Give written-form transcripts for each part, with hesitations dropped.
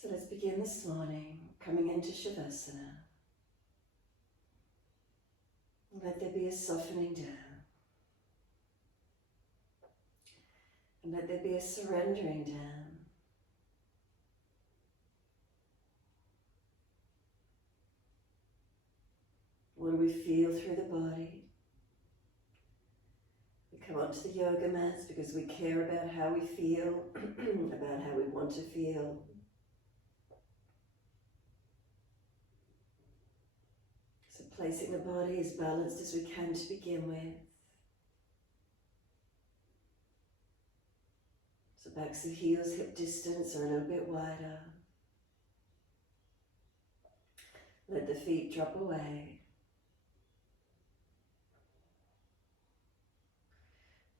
So let's begin this morning, coming into Shavasana. Let there be a softening down. And let there be a surrendering down. What do we feel through the body? We come onto the yoga mats because we care about how we feel, about how we want to feel. So placing the body as balanced as we can to begin with. So backs of heels, hip distance are a little bit wider. Let the feet drop away.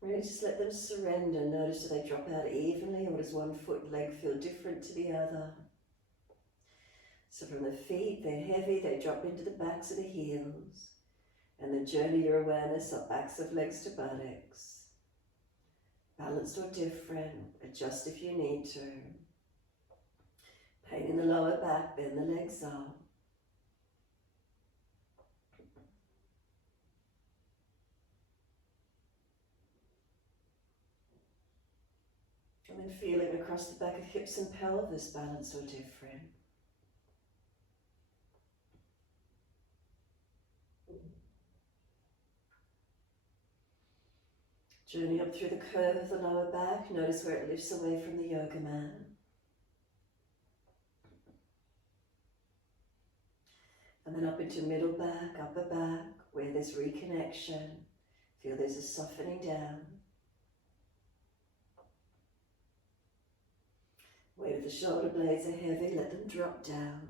Really just let them surrender. Notice, do they drop out evenly, or does one foot leg feel different to the other? So from the feet, they're heavy, they drop into the backs of the heels. And then journey your awareness up backs of legs to buttocks. Balanced or different, adjust if you need to. Pain in the lower back, bend the legs up. And then feeling across the back of hips and pelvis, balanced or different. Journey up through the curve of the lower back. Notice where it lifts away from the yoga mat. And then up into middle back, upper back, where there's reconnection. Feel there's a softening down. Weight of the shoulder blades are heavy, let them drop down.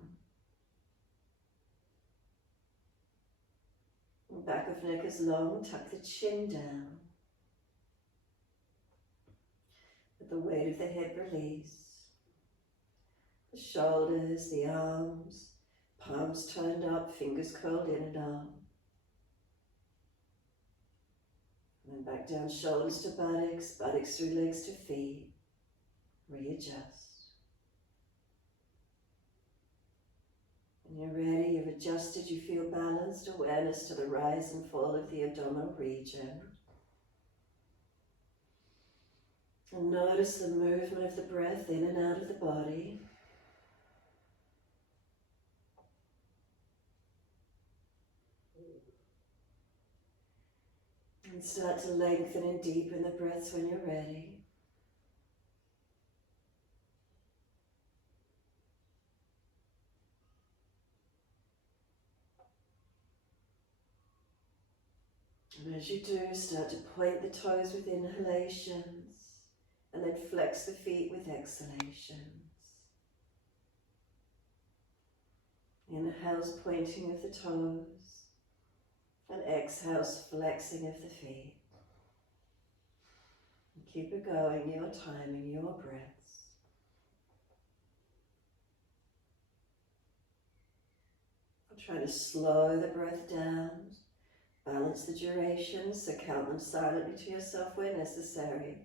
And back of neck is long, tuck the chin down. Let the weight of the head release. The shoulders, the arms, palms turned up, fingers curled in and up. And then back down, shoulders to buttocks, buttocks through legs to feet. Readjust. When you're ready, you've adjusted, you feel balanced, awareness to the rise and fall of the abdominal region. And notice the movement of the breath in and out of the body. And start to lengthen and deepen the breaths when you're ready. And as you do, start to point the toes with inhalations and then flex the feet with exhalations. Inhales, pointing of the toes, and exhales, flexing of the feet. And keep it going, your timing, your breaths. I'll try to slow the breath down. Balance the duration, so count them silently to yourself where necessary.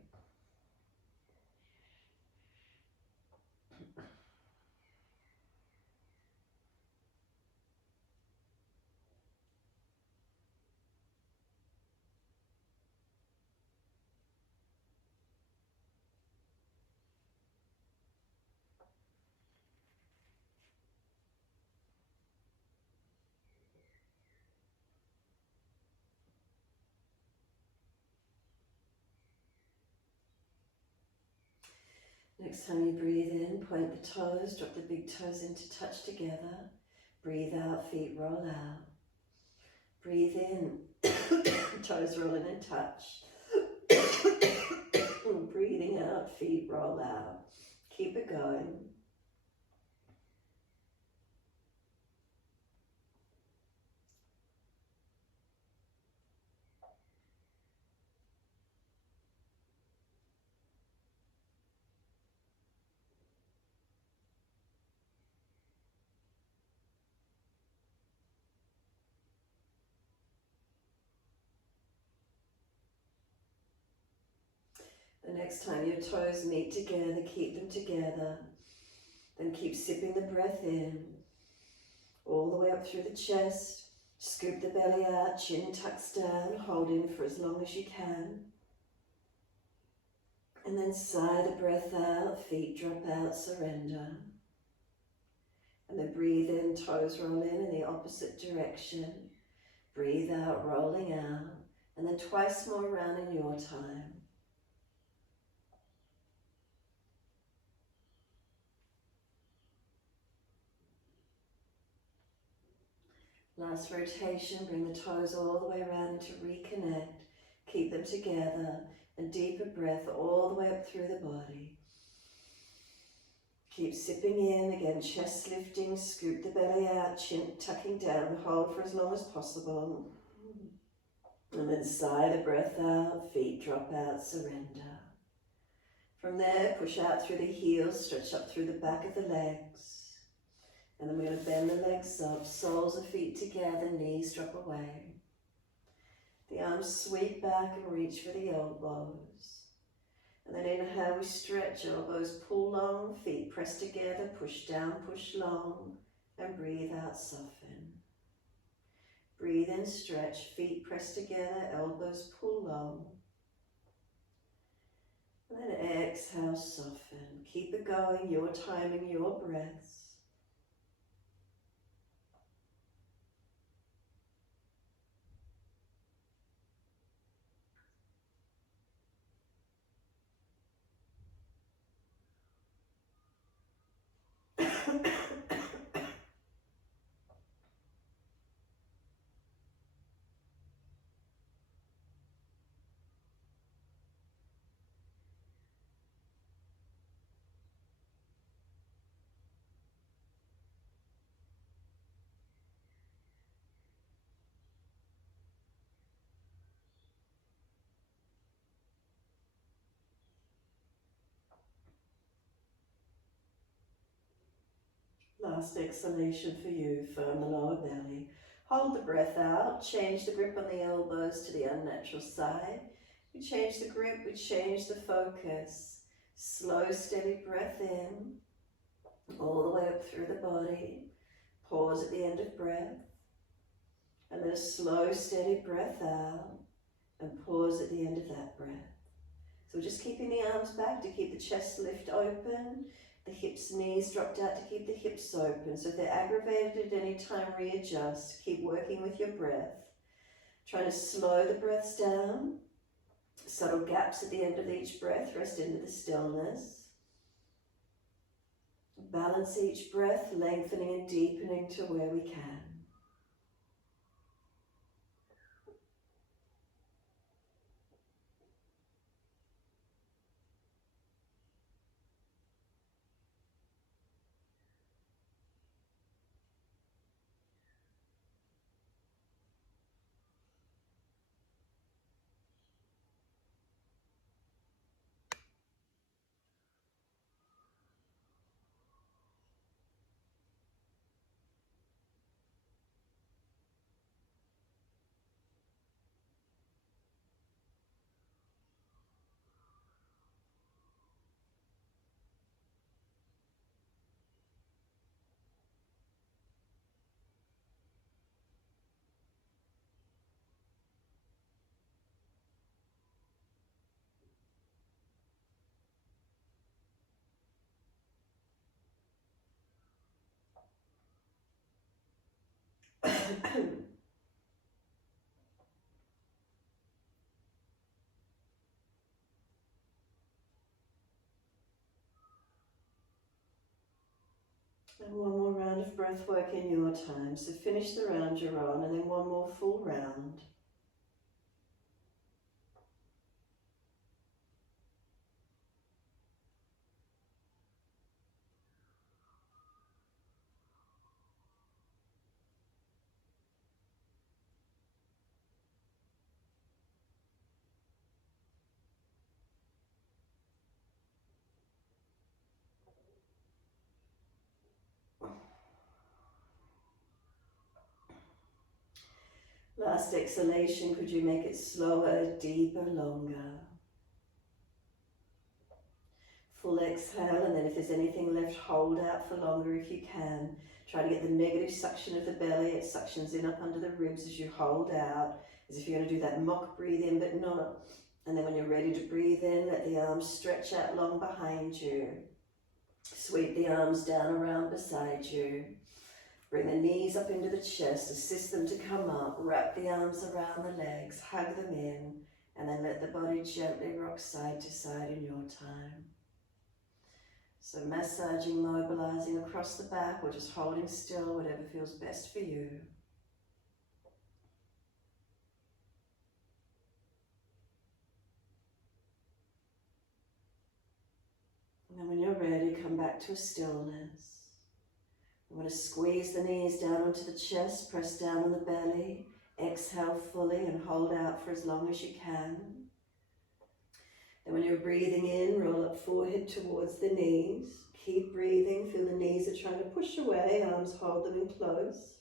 Next time you breathe in, point the toes, drop the big toes in to touch together. Breathe out, feet roll out. Breathe in, toes roll in and touch. Breathing out, feet roll out. Keep it going. The next time your toes meet together, keep them together. And keep sipping the breath in, all the way up through the chest. Scoop the belly out, chin tucks down, hold in for as long as you can. And then sigh the breath out, feet drop out, surrender. And then breathe in, toes roll in the opposite direction. Breathe out, rolling out. And then twice more round in your time. Last rotation, bring the toes all the way around to reconnect. Keep them together. And deeper breath all the way up through the body. Keep sipping in, again chest lifting, scoop the belly out, chin tucking down, hold for as long as possible. And then sigh the breath out, feet drop out, surrender. From there, push out through the heels, stretch up through the back of the legs. And then we're going to bend the legs up, soles of feet together, knees drop away. The arms sweep back and reach for the elbows. And then inhale, we stretch, elbows pull long, feet press together, push down, push long, and breathe out, soften. Breathe in, stretch, feet press together, elbows pull long. And then exhale, soften. Keep it going, your timing, your breaths. Last exhalation for you, firm the lower belly. Hold the breath out, change the grip on the elbows to the unnatural side. We change the grip, we change the focus. Slow, steady breath in, all the way up through the body. Pause at the end of breath. And then a slow, steady breath out, and pause at the end of that breath. So we're just keeping the arms back to keep the chest lift open. The hips, knees dropped out to keep the hips open. So if they're aggravated at any time, readjust. Keep working with your breath. Trying to slow the breaths down. Subtle gaps at the end of each breath. Rest into the stillness. Balance each breath, lengthening and deepening to where we can. And one more round of breath work in your time. So finish the round you're on, and then one more full round. Last exhalation, could you make it slower, deeper, longer? Full exhale, and then if there's anything left, hold out for longer if you can. Try to get the negative suction of the belly. It suctions in up under the ribs as you hold out, as if you're going to do that mock breathe in, but not. And then when you're ready to breathe in, let the arms stretch out long behind you. Sweep the arms down around beside you. Bring the knees up into the chest, assist them to come up, wrap the arms around the legs, hug them in, and then let the body gently rock side to side in your time. So massaging, mobilizing across the back, or just holding still, whatever feels best for you. And then when you're ready, come back to a stillness. I'm going to squeeze the knees down onto the chest, press down on the belly, exhale fully and hold out for as long as you can. Then when you're breathing in, roll up forehead towards the knees. Keep breathing, feel the knees are trying to push away, arms hold them in close.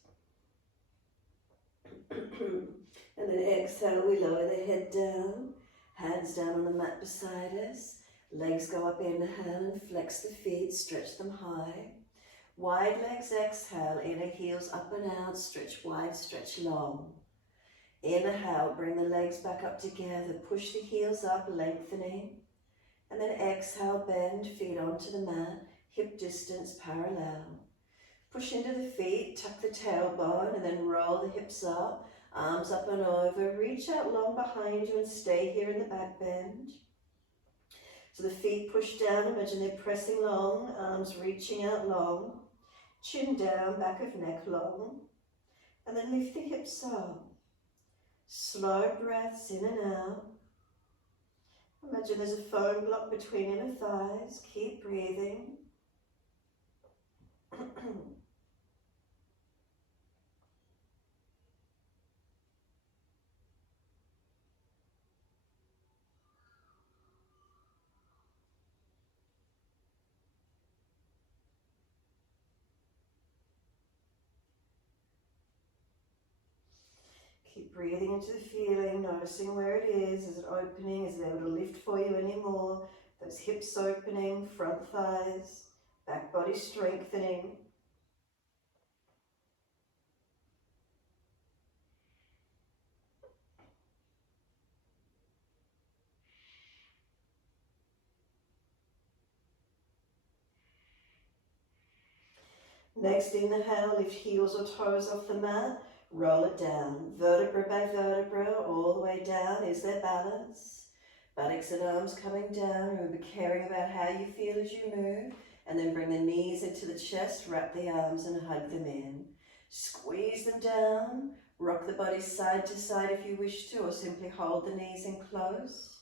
And then exhale, we lower the head down, hands down on the mat beside us. Legs go up, inhale and flex the feet, stretch them high. Wide legs, exhale, inner heels up and out, stretch wide, stretch long. Inhale, bring the legs back up together, push the heels up, lengthening. And then exhale, bend, feet onto the mat, hip distance parallel. Push into the feet, tuck the tailbone, and then roll the hips up, arms up and over, reach out long behind you and stay here in the back bend. So the feet push down, imagine they're pressing long, arms reaching out long, chin down, back of neck long, and then lift the hips up. Slow breaths in and out. Imagine there's a foam block between inner thighs. Keep breathing. Keep breathing into the feeling, noticing where it is. Is it opening? Is it able to lift for you anymore? Those hips opening, front thighs, back body strengthening. Next inhale, lift heels or toes off the mat, roll it down. Vertebra by vertebra, all the way down. Is there balance? Buttocks and arms coming down. Remember caring about how you feel as you move. And then bring the knees into the chest, wrap the arms and hug them in. Squeeze them down. Rock the body side to side if you wish to, or simply hold the knees in close.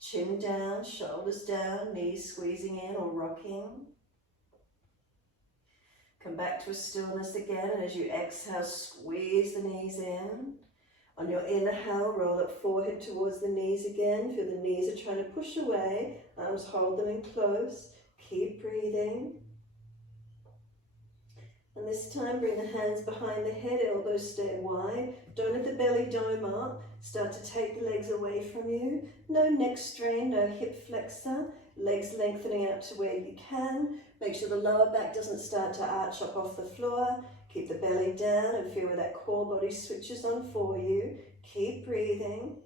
Chin down, shoulders down, knees squeezing in or rocking. Come back to a stillness again, and as you exhale, squeeze the knees in. On your inhale, roll up forehead towards the knees again. Feel the knees are trying to push away. Arms hold them in close. Keep breathing. And this time, bring the hands behind the head, elbows stay wide. Don't let the belly dome up. Start to take the legs away from you. No neck strain, no hip flexor. Legs lengthening out to where you can. Make sure the lower back doesn't start to arch up off the floor. Keep the belly down and feel where that core body switches on for you. Keep breathing.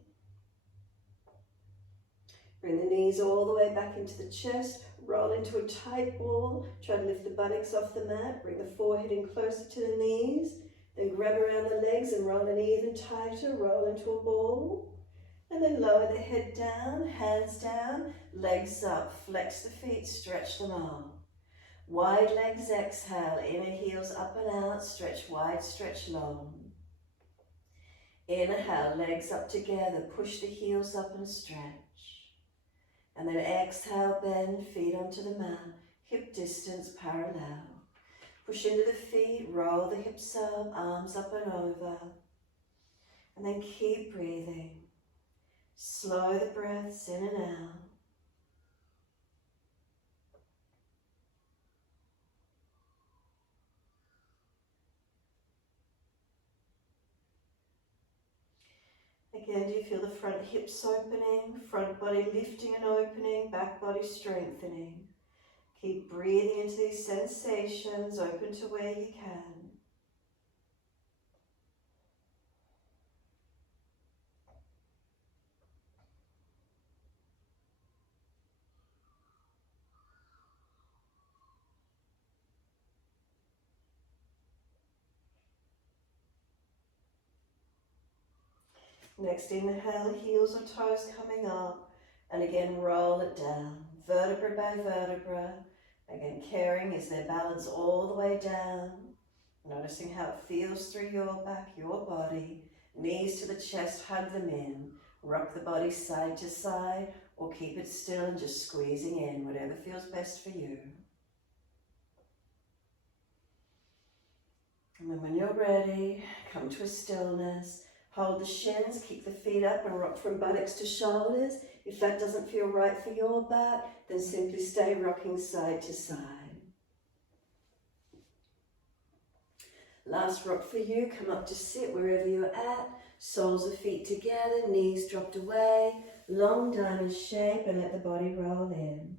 Bring the knees all the way back into the chest. Roll into a tight ball. Try to lift the buttocks off the mat. Bring the forehead in closer to the knees. Then grab around the legs and roll in even tighter. Roll into a ball. And then lower the head down, hands down, legs up. Flex the feet, stretch them up. Wide legs, exhale. Inner heels up and out. Stretch wide, stretch long. Inhale, legs up together. Push the heels up and stretch. And then exhale, bend, feet onto the mat, hip distance parallel. Push into the feet, roll the hips up, arms up and over. And then keep breathing. Slow the breaths in and out. Again, do you feel the front hips opening, front body lifting and opening, back body strengthening? Keep breathing into these sensations, open to where you can. Next inhale, heels or toes coming up, and again roll it down, vertebra by vertebra. Again, caring, is there balance all the way down? Noticing how it feels through your back, your body. Knees to the chest, hug them in. Rock the body side to side, or keep it still and just squeezing in, whatever feels best for you. And then when you're ready, come to a stillness. Hold the shins, keep the feet up and rock from buttocks to shoulders. If that doesn't feel right for your back, then simply stay rocking side to side. Last rock for you, come up to sit wherever you're at. Soles of feet together, knees dropped away. Long diamond shape and let the body roll in.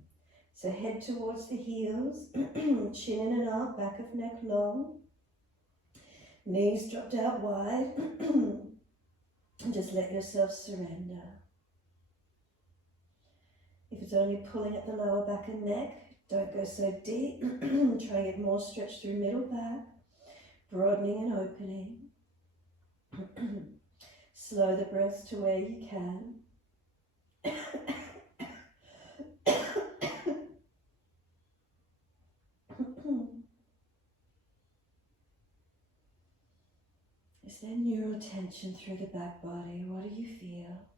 So head towards the heels, chin in and up, back of neck long. Knees dropped out wide. And just let yourself surrender. If it's only pulling at the lower back and neck, don't go so deep. Try and get more stretch through middle back, broadening and opening. Slow the breath to where you can. Is there neural tension through the back body? What do you feel?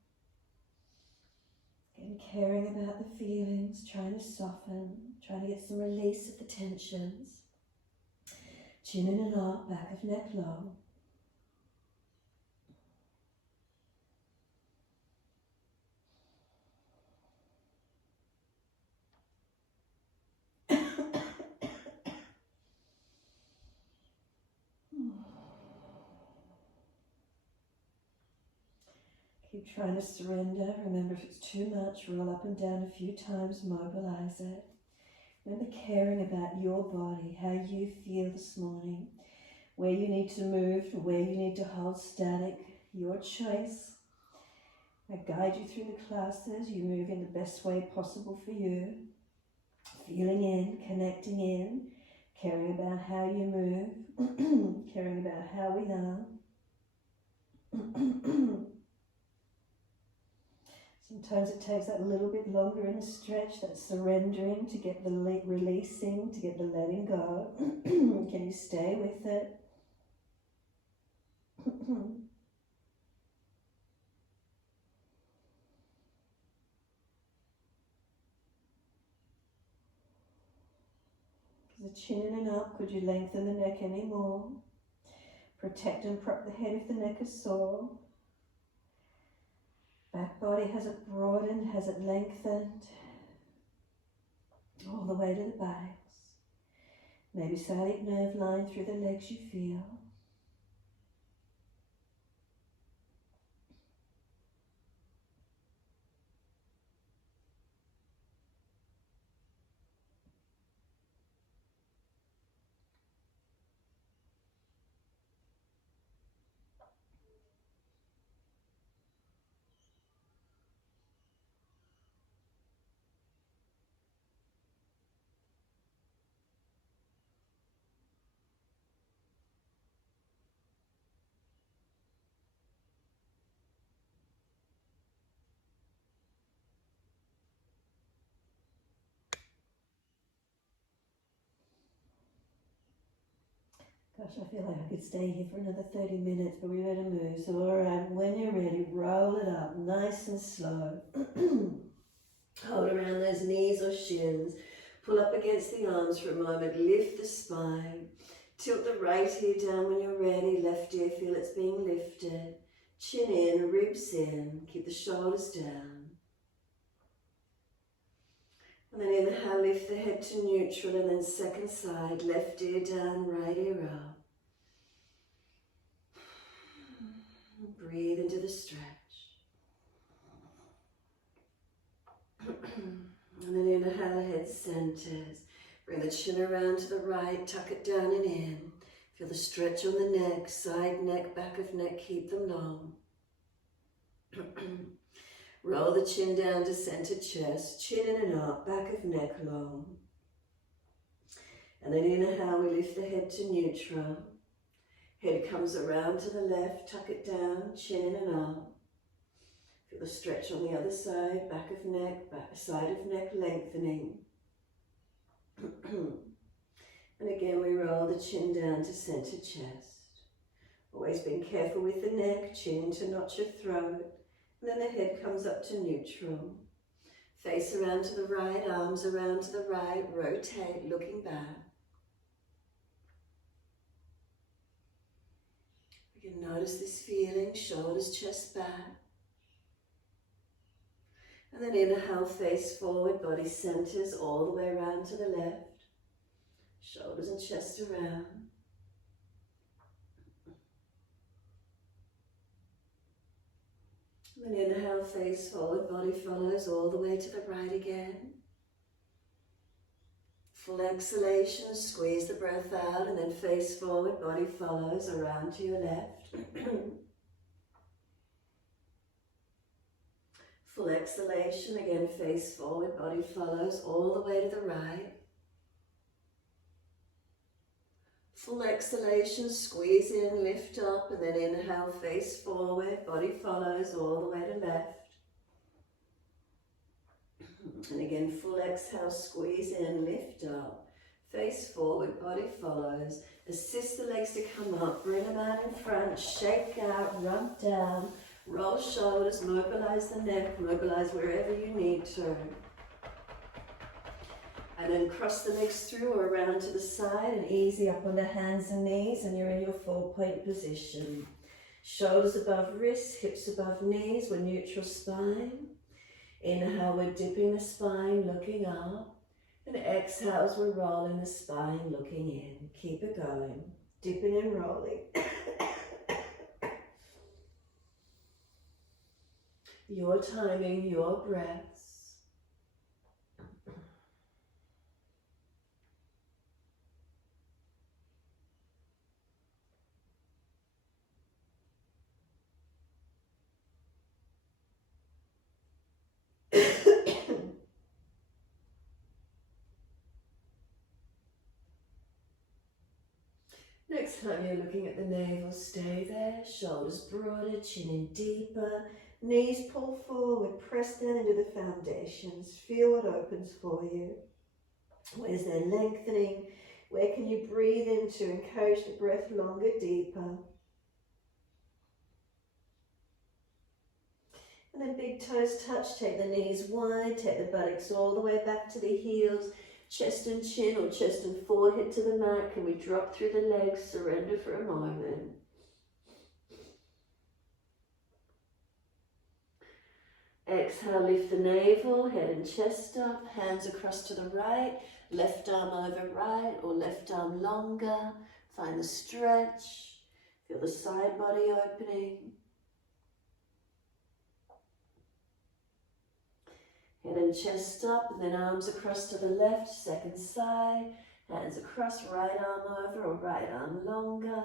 Again, caring about the feelings, trying to soften, trying to get some release of the tensions. Chin in and up, back of neck long. Keep trying to surrender. Remember, if it's too much, roll up and down a few times, mobilize it. Remember caring about your body, how you feel this morning, where you need to move, where you need to hold static, your choice. I guide you through the classes. You move in the best way possible for you. Feeling in, connecting in, caring about how you move, caring about how we are. Sometimes it takes that little bit longer in the stretch, that surrendering to get the releasing, to get the letting go. Can you stay with it? The chin in and up, could you lengthen the neck any more? Protect and prop the head if the neck is sore. Back body, has it broadened, has it lengthened? All the way to the base. Maybe sciatic nerve line through the legs you feel. Gosh, I feel like I could stay here for another 30 minutes, but we better move. So alright, when you're ready, roll it up nice and slow. Hold around those knees or shins. Pull up against the arms for a moment. Lift the spine. Tilt the right ear down when you're ready. Left ear, feel it's being lifted. Chin in, ribs in. Keep the shoulders down. And then inhale, lift the head to neutral, and then second side, left ear down, right ear up. Breathe into the stretch. And then inhale, head centers. Bring the chin around to the right, tuck it down and in. Feel the stretch on the neck, side neck, back of neck, keep them long. Roll the chin down to center chest, chin in and up, back of neck long. And then inhale, we lift the head to neutral. Head comes around to the left, tuck it down, chin in and up. Feel the stretch on the other side, back of neck, side of neck lengthening. And again, we roll the chin down to center chest. Always being careful with the neck, chin to notch your throat. And then the head comes up to neutral. Face around to the right, arms around to the right, rotate, looking back. We can notice this feeling, shoulders, chest back. And then inhale, face forward, body centers all the way around to the left. Shoulders and chest around. And then inhale, face forward, body follows all the way to the right again. Full exhalation, squeeze the breath out and then face forward, body follows around to your left. Full exhalation, again face forward, body follows all the way to the right. Full exhalation, squeeze in, lift up, and then inhale, face forward, body follows all the way to left. And again, full exhale, squeeze in, lift up, face forward, body follows. Assist the legs to come up, bring them out in front, shake out, rump down, roll shoulders, mobilize the neck, mobilize wherever you need to. And then cross the legs through or around to the side and easy up on the hands and knees, and you're in your 4-point position. Shoulders above wrists, hips above knees, we're neutral spine. Inhale, we're dipping the spine, looking up. And exhale as we're rolling the spine, looking in. Keep it going, dipping and rolling. Your timing, your breaths. Next time you're looking at the navel, stay there, shoulders broader, chin in deeper, knees pull forward, press down into the foundations, feel what opens for you. Where's there lengthening? Where can you breathe into, encourage the breath longer, deeper. And then big toes touch, take the knees wide, take the buttocks all the way back to the heels, chest and chin or chest and forehead to the mat. Can we drop through the legs, surrender for a moment. Exhale, lift the navel, head and chest up, hands across to the right, left arm over right or left arm longer. Find the stretch, feel the side body opening. Head and chest up, and then arms across to the left, second side. Hands across, right arm over or right arm longer.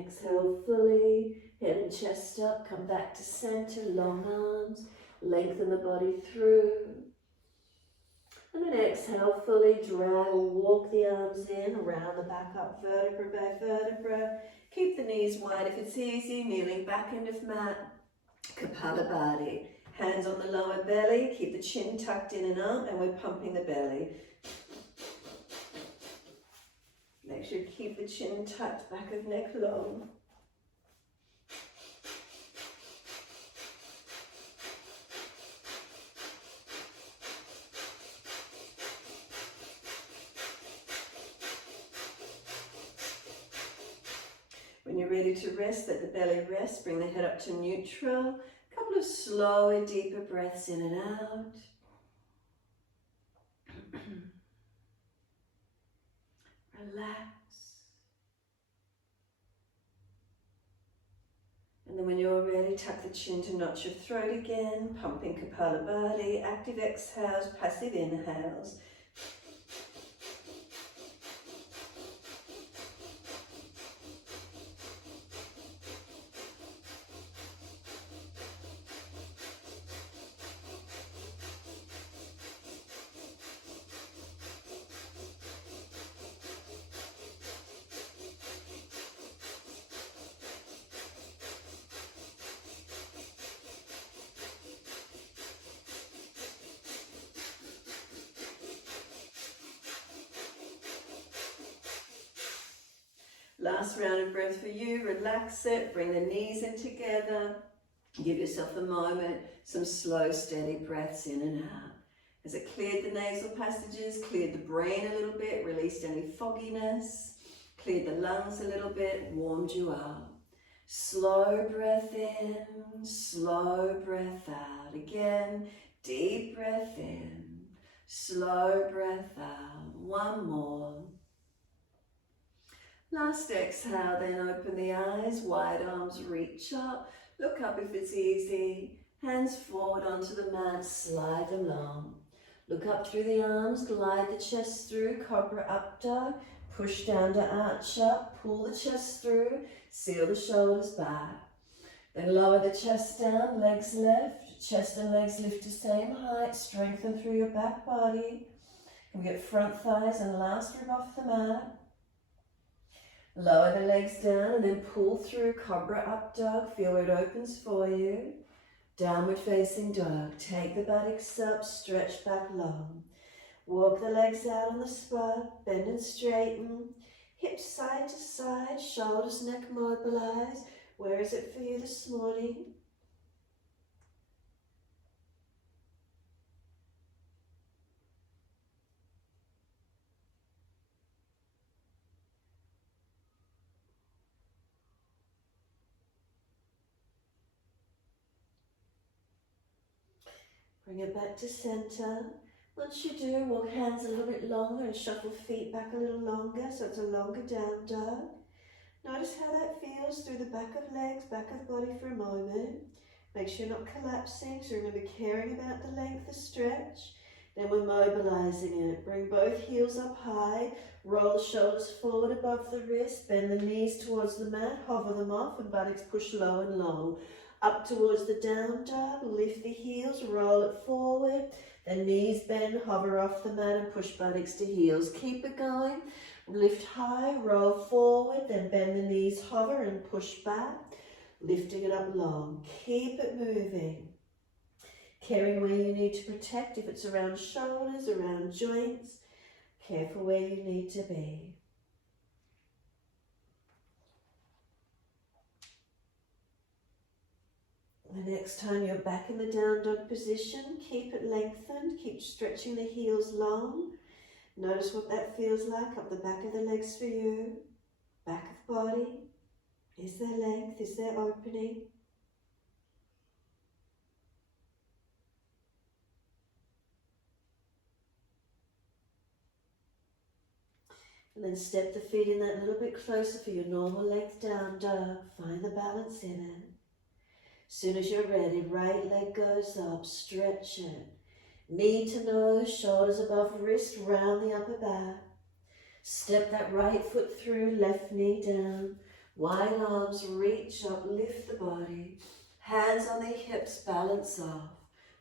Exhale fully, head and chest up, come back to center, long arms, lengthen the body through. And then exhale, fully drag or walk the arms in, around the back up, vertebra by vertebra. Keep the knees wide if it's easy, kneeling back end of mat, Kapalabhati. Hands on the lower belly, keep the chin tucked in and up, and we're pumping the belly. Make sure you keep the chin tucked, back of neck long. When you're ready to rest, let the belly rest, bring the head up to neutral. A couple of slower, deeper breaths in and out. Relax. And then when you're ready, tuck the chin to notch your throat again, pumping Kapalabhati, active exhales, passive inhales. Last round of breath for you. Relax it. Bring the knees in together. Give yourself a moment. Some slow, steady breaths in and out. As it cleared the nasal passages, cleared the brain a little bit, released any fogginess, cleared the lungs a little bit, warmed you up. Slow breath in, slow breath out. Again, deep breath in, slow breath out. One more. Last exhale, then open the eyes, wide arms reach up, look up if it's easy, hands forward onto the mat, slide them long. Look up through the arms, glide the chest through, Cobra up dog, push down to arch up, pull the chest through, seal the shoulders back. Then lower the chest down, legs lift, chest and legs lift to same height, strengthen through your back body. And we get front thighs and last rib off the mat. Lower the legs down and then pull through Cobra up dog. Feel where it opens for you. Downward facing dog. Take the buttocks up, stretch back long. Walk the legs out on the spot, bend and straighten. Hips side to side, shoulders, neck mobilize. Where is it for you this morning? Bring it back to center. Once you do, walk hands a little bit longer and shuffle feet back a little longer, so it's a longer down dog. Notice how that feels through the back of legs, back of body for a moment. Make sure you're not collapsing, so remember caring about the length, the stretch. Then we're mobilizing it. Bring both heels up high, roll the shoulders forward above the wrist, bend the knees towards the mat, hover them off, and buttocks push low and long. Up towards the down dog, lift the heels, roll it forward, then knees bend, hover off the mat and push buttocks to heels. Keep it going. Lift high, roll forward, then bend the knees, hover and push back, lifting it up long. Keep it moving. Caring where you need to protect, if it's around shoulders, around joints, careful where you need to be. The next time you're back in the down dog position, keep it lengthened, keep stretching the heels long. Notice what that feels like up the back of the legs for you. Back of body. Is there length? Is there opening? And then step the feet in that little bit closer for your normal length down dog. Find the balance in it. As soon as you're ready, right leg goes up, stretch it. Knee to nose, shoulders above wrist, round the upper back. Step that right foot through, left knee down. Wide arms, reach up, lift the body. Hands on the hips, balance off.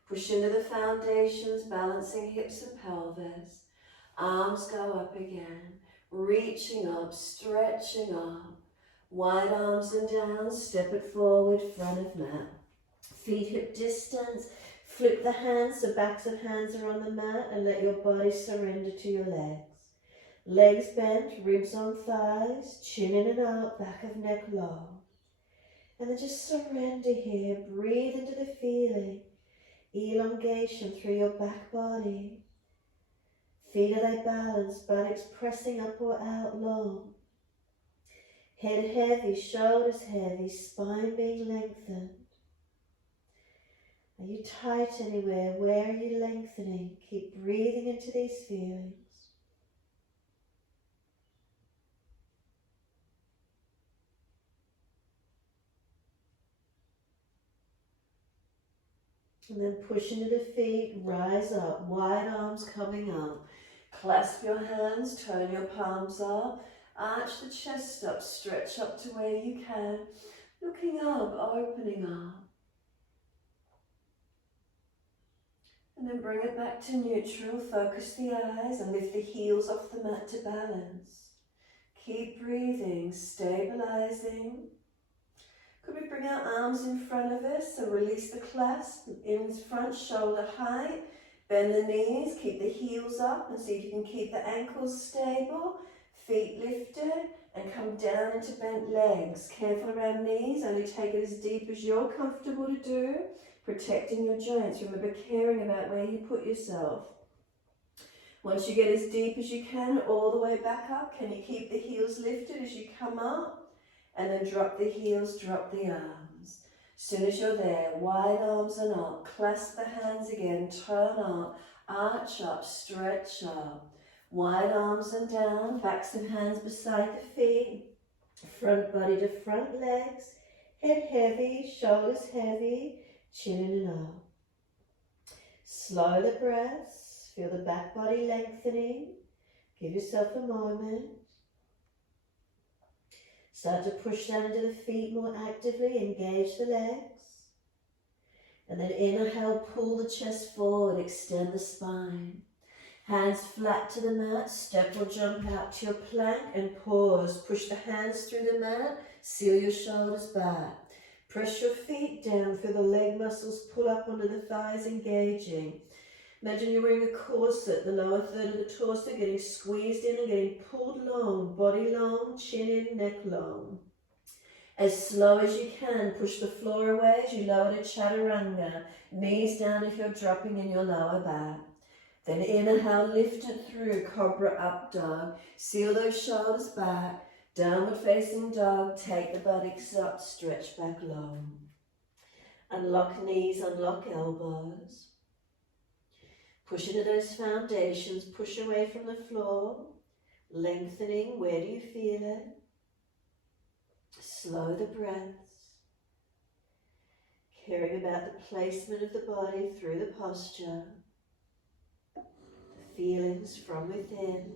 Push into the foundations, balancing hips and pelvis. Arms go up again. Reaching up, stretching up. Wide arms and down, step it forward, front of mat. Feet hip distance. Flip the hands, the backs of hands are on the mat, and let your body surrender to your legs. Legs bent, ribs on thighs, chin in and out, back of neck long. And then just surrender here. Breathe into the feeling. Elongation through your back body. Feet are they balanced, buttocks pressing up or out long. Head heavy, shoulders heavy, spine being lengthened. Are you tight anywhere? Where are you lengthening? Keep breathing into these feelings. And then push into the feet, rise up, wide arms coming up. Clasp your hands, turn your palms up, arch the chest up, stretch up to where you can. Looking up, opening up. And then bring it back to neutral, focus the eyes and lift the heels off the mat to balance. Keep breathing, stabilizing. Could we bring our arms in front of us, so release the clasp in front, shoulder height. Bend the knees, keep the heels up and see if you can keep the ankles stable. Feet lifted and come down into bent legs. Careful around knees, only take it as deep as you're comfortable to do. Protecting your joints, remember caring about where you put yourself. Once you get as deep as you can, all the way back up, can you keep the heels lifted as you come up? And then drop the heels, drop the arms. As soon as you're there, wide arms and up, clasp the hands again, turn up, arch up, stretch up. Wide arms and down, backs of hands beside the feet, front body to front legs, head heavy, shoulders heavy, chin in and up. Slow the breaths, feel the back body lengthening. Give yourself a moment. Start to push down into the feet more actively, engage the legs. And then inhale, pull the chest forward, extend the spine. Hands flat to the mat, step or jump out to your plank and pause. Push the hands through the mat, seal your shoulders back. Press your feet down, feel the leg muscles pull up onto the thighs, engaging. Imagine you're wearing a corset, the lower third of the torso getting squeezed in and getting pulled long, body long, chin in, neck long. As slow as you can, push the floor away as you lower to chaturanga, knees down if you're dropping in your lower back. Then inhale, lift it through, cobra up dog, seal those shoulders back, downward facing dog, take the buttocks up, stretch back long. Unlock knees, unlock elbows. Push into those foundations, push away from the floor, lengthening, where do you feel it? Slow the breaths, caring about the placement of the body through the posture, the feelings from within.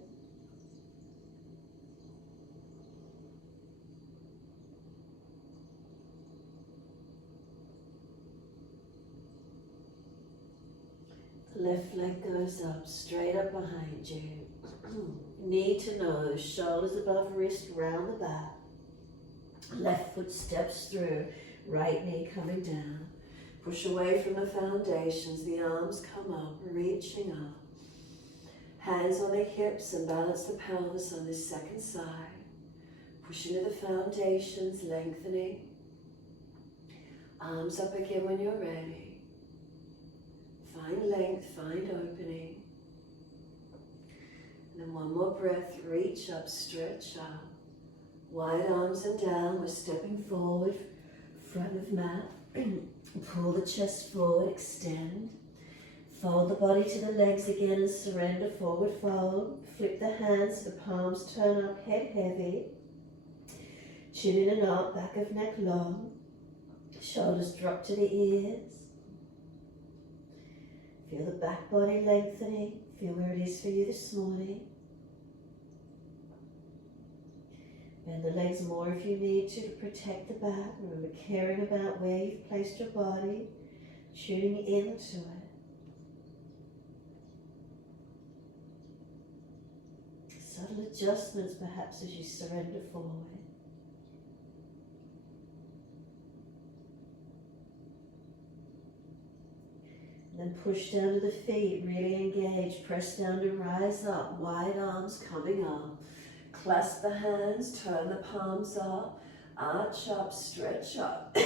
Left leg goes up, straight up behind you. Knee to nose, shoulders above wrist, round the back. Left foot steps through, right knee coming down. Push away from the foundations, the arms come up, reaching up. Hands on the hips and balance the pelvis on this second side. Push into the foundations, lengthening. Arms up again when you're ready. Find length, find opening. And then one more breath, reach up, stretch up. Wide arms and down, we're stepping forward, front of mat. Pull the chest forward, extend. Fold the body to the legs again and surrender, forward fold. Flip the hands, the palms turn up, head heavy. Chin in and up, back of neck long. Shoulders drop to the ears. Feel the back body lengthening. Feel where it is for you this morning. Bend the legs more if you need to protect the back. Remember caring about where you've placed your body, tuning into it. Subtle adjustments perhaps as you surrender forward. And then push down to the feet, really engage. Press down to rise up, wide arms coming up. Clasp the hands, turn the palms up, arch up, stretch up.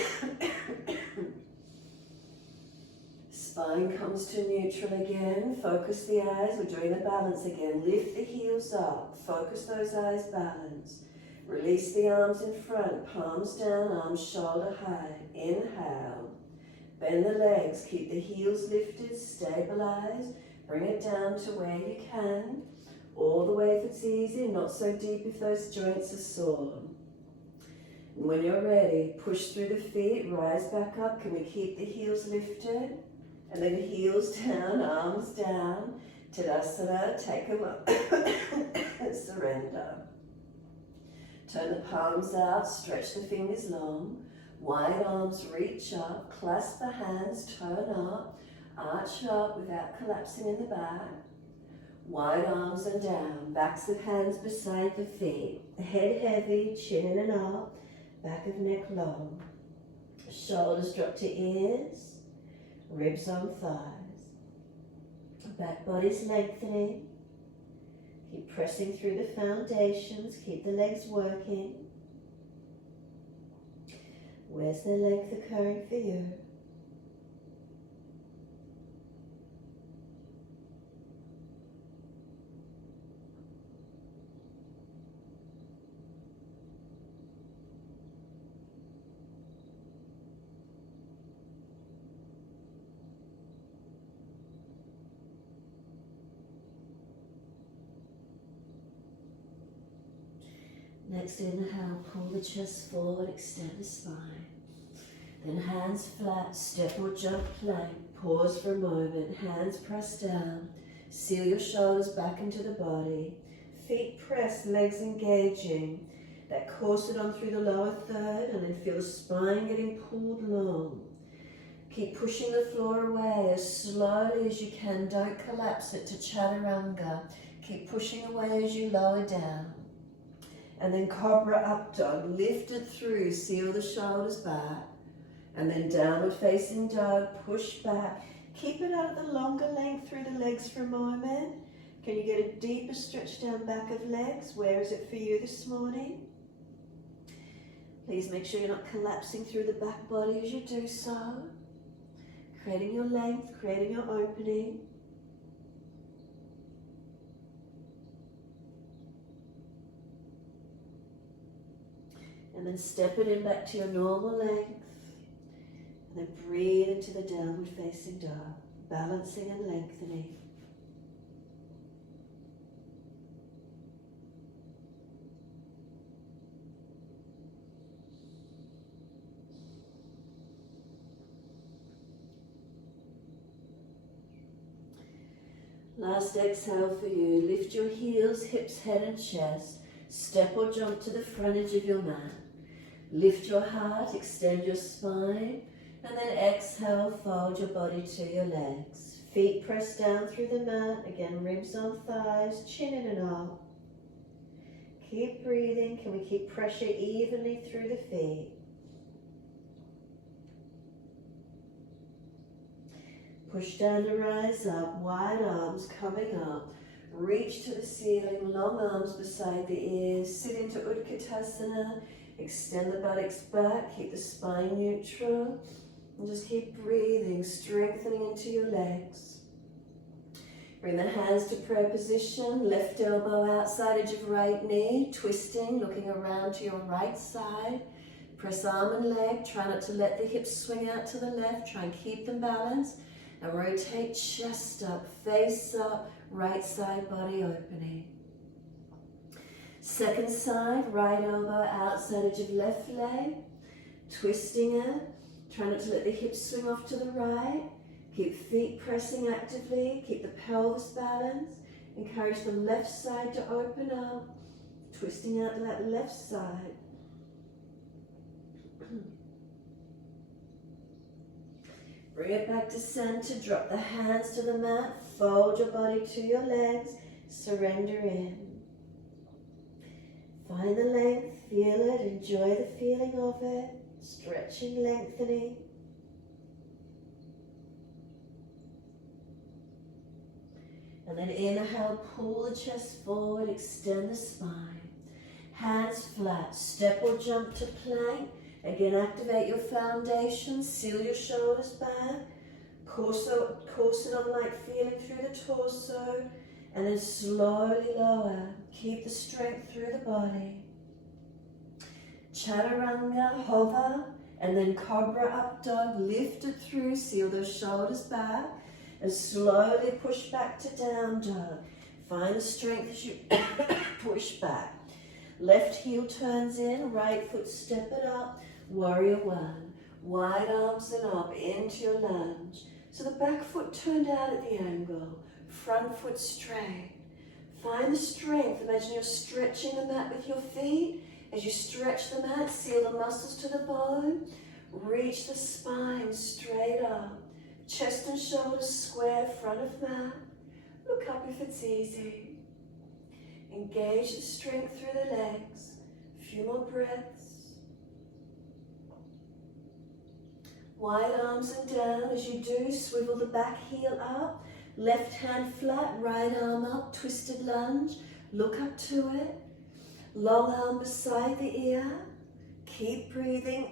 Spine comes to neutral again. Focus the eyes, we're doing the balance again. Lift the heels up, focus those eyes, balance. Release the arms in front, palms down, arms shoulder high. Inhale. Bend the legs, keep the heels lifted, stabilize. Bring it down to where you can. All the way if it's easy, not so deep if those joints are sore. And when you're ready, push through the feet, rise back up. Can we keep the heels lifted? And then heels down, arms down. Tadasana, take them up. Surrender. Turn the palms out, stretch the fingers long. Wide arms reach up, clasp the hands, turn up, arch up without collapsing in the back. Wide arms and down, backs of hands beside the feet. Head heavy, chin in and up, back of neck long. Shoulders drop to ears, ribs on thighs. Back body's lengthening. Keep pressing through the foundations, keep the legs working. Where's the length occurring for you? Next inhale, pull the chest forward, extend the spine. Then hands flat, step or jump plank. Pause for a moment, hands press down. Seal your shoulders back into the body. Feet pressed, legs engaging. That corset on through the lower third, and then feel the spine getting pulled long. Keep pushing the floor away as slowly as you can. Don't collapse it to chaturanga. Keep pushing away as you lower down. And then cobra up dog, lift it through, seal the shoulders back. And then downward facing dog, push back. Keep it out of the longer length through the legs for a moment. Can you get a deeper stretch down back of legs? Where is it for you this morning? Please make sure you're not collapsing through the back body as you do so. Creating your length, creating your opening. And then step it in back to your normal length. And then breathe into the downward facing dog, balancing and lengthening. Last exhale for you. Lift your heels, hips, head and chest. Step or jump to the front edge of your mat. Lift your heart, extend your spine, and then exhale, fold your body to your legs. Feet press down through the mat, again ribs on thighs, chin in and up. Keep breathing. Can we keep pressure evenly through the feet? Push down to rise up, wide arms coming up. Reach to the ceiling, long arms beside the ears. Sit into Utkatasana. Extend the buttocks back, keep the spine neutral. And just keep breathing, strengthening into your legs. Bring the hands to prayer position. Left elbow outside edge of right knee. Twisting, looking around to your right side. Press arm and leg. Try not to let the hips swing out to the left. Try and keep them balanced. And rotate chest up, face up, right side body opening. Second side, right elbow outside edge of left leg. Twisting it. Try not to let the hips swing off to the right. Keep feet pressing actively. Keep the pelvis balanced. Encourage the left side to open up. Twisting out to that left side. Bring it back to center. Drop the hands to the mat. Fold your body to your legs. Surrender in. Find the length. Feel it. Enjoy the feeling of it. Stretching, lengthening. And then inhale. Pull the chest forward. Extend the spine. Hands flat. Step or jump to plank. Again, activate your foundation, seal your shoulders back, corset on light feeling through the torso, and then slowly lower. Keep the strength through the body. Chaturanga, hover, and then cobra up dog, lift it through, seal those shoulders back, and slowly push back to down dog. Find the strength as you push back. Left heel turns in, right foot step it up. Warrior one. Wide arms and up into your lunge. So the back foot turned out at the angle, front foot straight. Find the strength. Imagine you're stretching the mat with your feet. As you stretch the mat, seal the muscles to the bone. Reach the spine straight up. Chest and shoulders square, front of mat. Look up if it's easy. Engage the strength through the legs. A few more breaths. Wide arms and down. As you do, swivel the back heel up. Left hand flat, right arm up, twisted lunge. Look up to it. Long arm beside the ear. Keep breathing.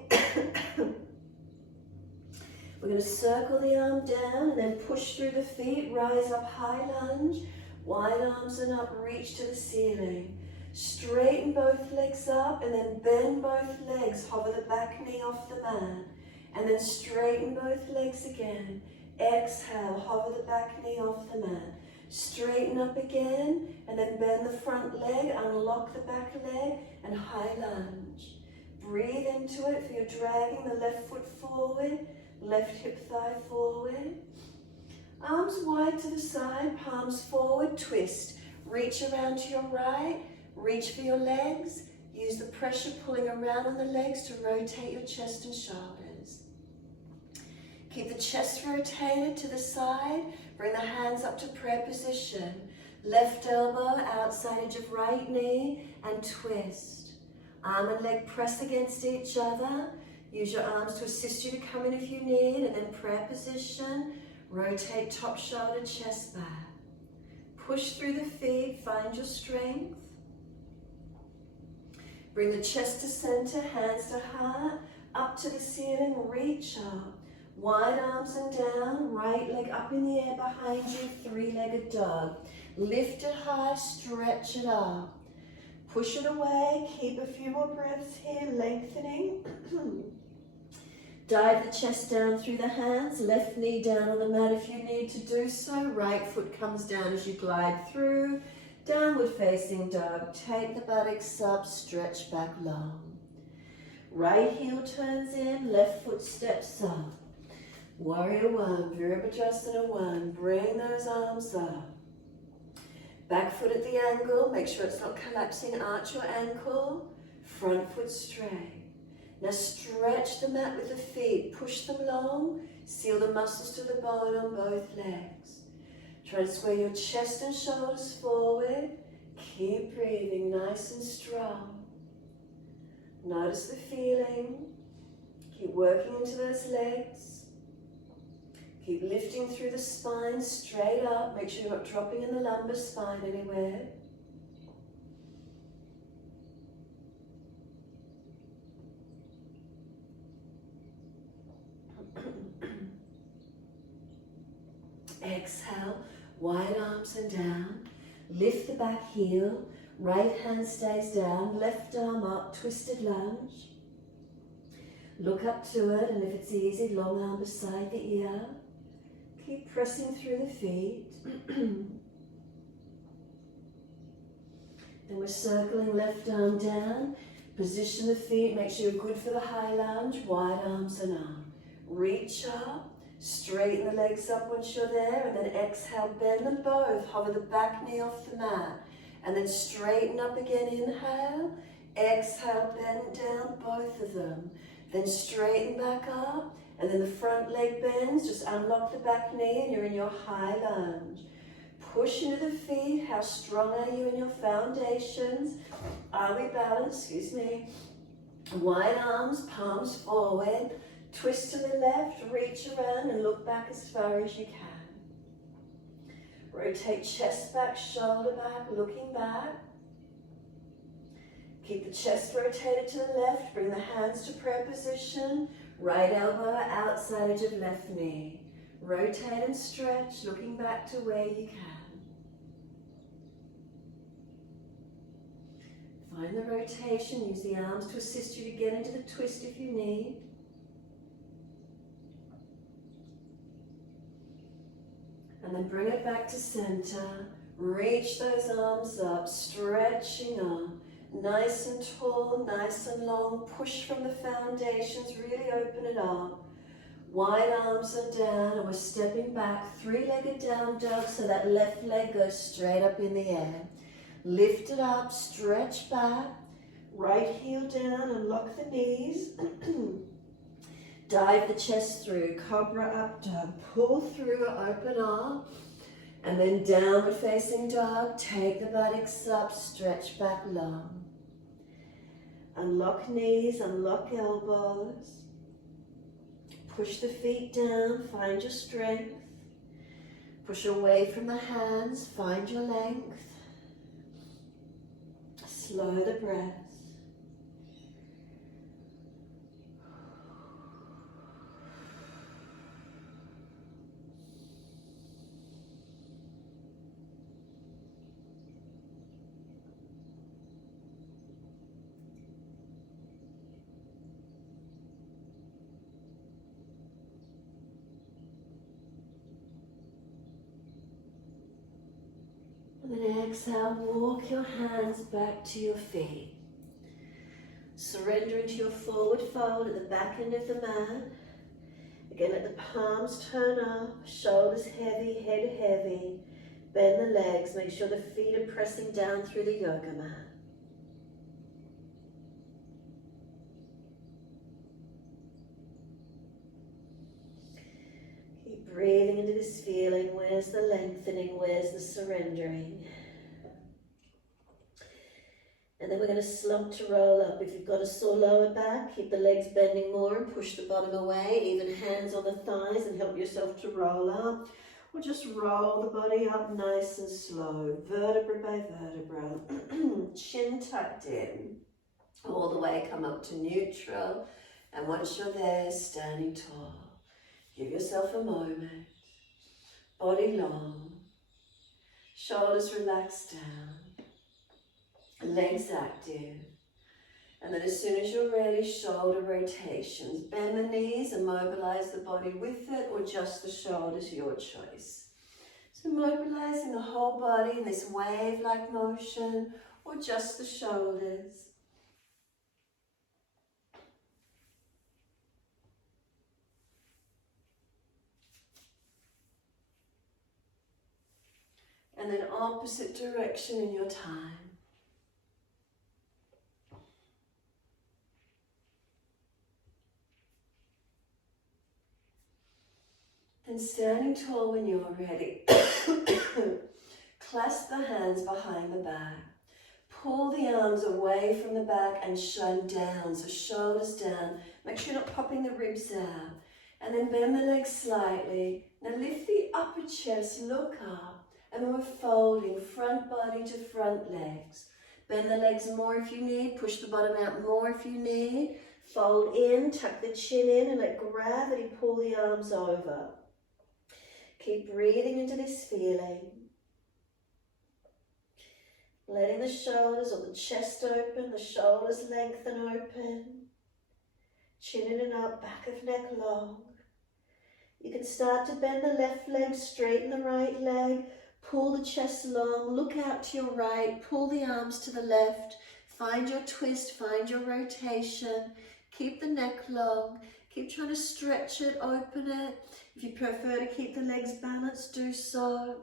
We're going to circle the arm down and then push through the feet. Rise up, high lunge. Wide arms and up, reach to the ceiling. Straighten both legs up and then bend both legs. Hover the back knee off the mat. And then straighten both legs again. Exhale, hover the back knee off the mat. Straighten up again, and then bend the front leg, unlock the back leg, and high lunge. Breathe into it, for you're dragging the left foot forward, left hip thigh forward. Arms wide to the side, palms forward, twist. Reach around to your right, reach for your legs. Use the pressure pulling around on the legs to rotate your chest and shoulders. Keep the chest rotated to the side. Bring the hands up to prayer position. Left elbow outside edge of right knee and twist. Arm and leg press against each other. Use your arms to assist you to come in if you need, and then prayer position. Rotate top shoulder, chest back. Push through the feet, find your strength. Bring the chest to center, hands to heart, up to the ceiling, reach up. Wide arms and down, right leg up in the air behind you, three-legged dog. Lift it high, stretch it up. Push it away, keep a few more breaths here, lengthening. Dive the chest down through the hands, left knee down on the mat if you need to do so. Right foot comes down as you glide through. Downward facing dog, take the buttocks up, stretch back long. Right heel turns in, left foot steps up. Warrior one, Virabhadrasana one, bring those arms up. Back foot at the angle, make sure it's not collapsing, arch your ankle. Front foot straight. Now stretch the mat with the feet, push them long, seal the muscles to the bone on both legs. Try to square your chest and shoulders forward. Keep breathing nice and strong. Notice the feeling. Keep working into those legs. Keep lifting through the spine, straight up. Make sure you're not dropping in the lumbar spine anywhere. Exhale, wide arms and down. Lift the back heel. Right hand stays down, left arm up, twisted lunge. Look up to it, and if it's easy, long arm beside the ear. Keep pressing through the feet. Then we're circling left arm down. Position the feet, make sure you're good for the high lunge. Wide arms and up. Reach up, straighten the legs up once you're there, and then exhale, bend them both. Hover the back knee off the mat. And then straighten up again, inhale. Exhale, bend down, both of them. Then straighten back up. And then the front leg bends, just unlock the back knee and you're in your high lunge. Push into the feet. How strong are you in your foundations? Are we balanced? Excuse me. Wide arms, palms forward. Twist to the left, reach around and look back as far as you can. Rotate chest back, shoulder back, looking back. Keep the chest rotated to the left. Bring the hands to prayer position. Right elbow outside edge of left knee. Rotate and stretch, looking back to where you can. Find the rotation. Use the arms to assist you to get into the twist if you need. And then bring it back to center. Reach those arms up, stretching up. Nice and tall, nice and long. Push from the foundations, really open it up. Wide arms are down and we're stepping back, three-legged down dog, so that left leg goes straight up in the air. Lift it up, stretch back, right heel down and lock the knees. Dive the chest through, cobra up dog, pull through, open up, and then downward facing dog, take the buttocks up, stretch back long. Unlock knees, unlock elbows. Push the feet down, find your strength. Push away from the hands, find your length. Slow the breath. And then exhale, walk your hands back to your feet. Surrender into your forward fold at the back end of the mat. Again, let the palms turn up, shoulders heavy, head heavy. Bend the legs, make sure the feet are pressing down through the yoga mat. Keep breathing into this feeling. Where's the lengthening? Where's the surrendering? And then we're going to slump to roll up. If you've got a sore lower back, keep the legs bending more and push the bottom away. Even hands on the thighs and help yourself to roll up. Or just roll the body up nice and slow, vertebra by vertebra. Chin tucked in. All the way, come up to neutral. And once you're there, standing tall. Give yourself a moment. Body long. Shoulders relaxed down. Legs active. And then as soon as you're ready, shoulder rotations. Bend the knees and mobilize the body with it, or just the shoulders, your choice. So mobilizing the whole body in this wave-like motion, or just the shoulders. And then opposite direction in your time. And standing tall when you're ready. Clasp the hands behind the back. Pull the arms away from the back and shun down, so shoulders down. Make sure you're not popping the ribs out. And then bend the legs slightly. Now lift the upper chest, look up. And then we're folding front body to front legs. Bend the legs more if you need. Push the bottom out more if you need. Fold in, tuck the chin in, and let gravity pull the arms over. Keep breathing into this feeling. Letting the shoulders or the chest open, the shoulders lengthen open. Chin in and up, back of neck long. You can start to bend the left leg, straighten the right leg, pull the chest long, look out to your right, pull the arms to the left, find your twist, find your rotation, keep the neck long, keep trying to stretch it, open it. If you prefer to keep the legs balanced, do so.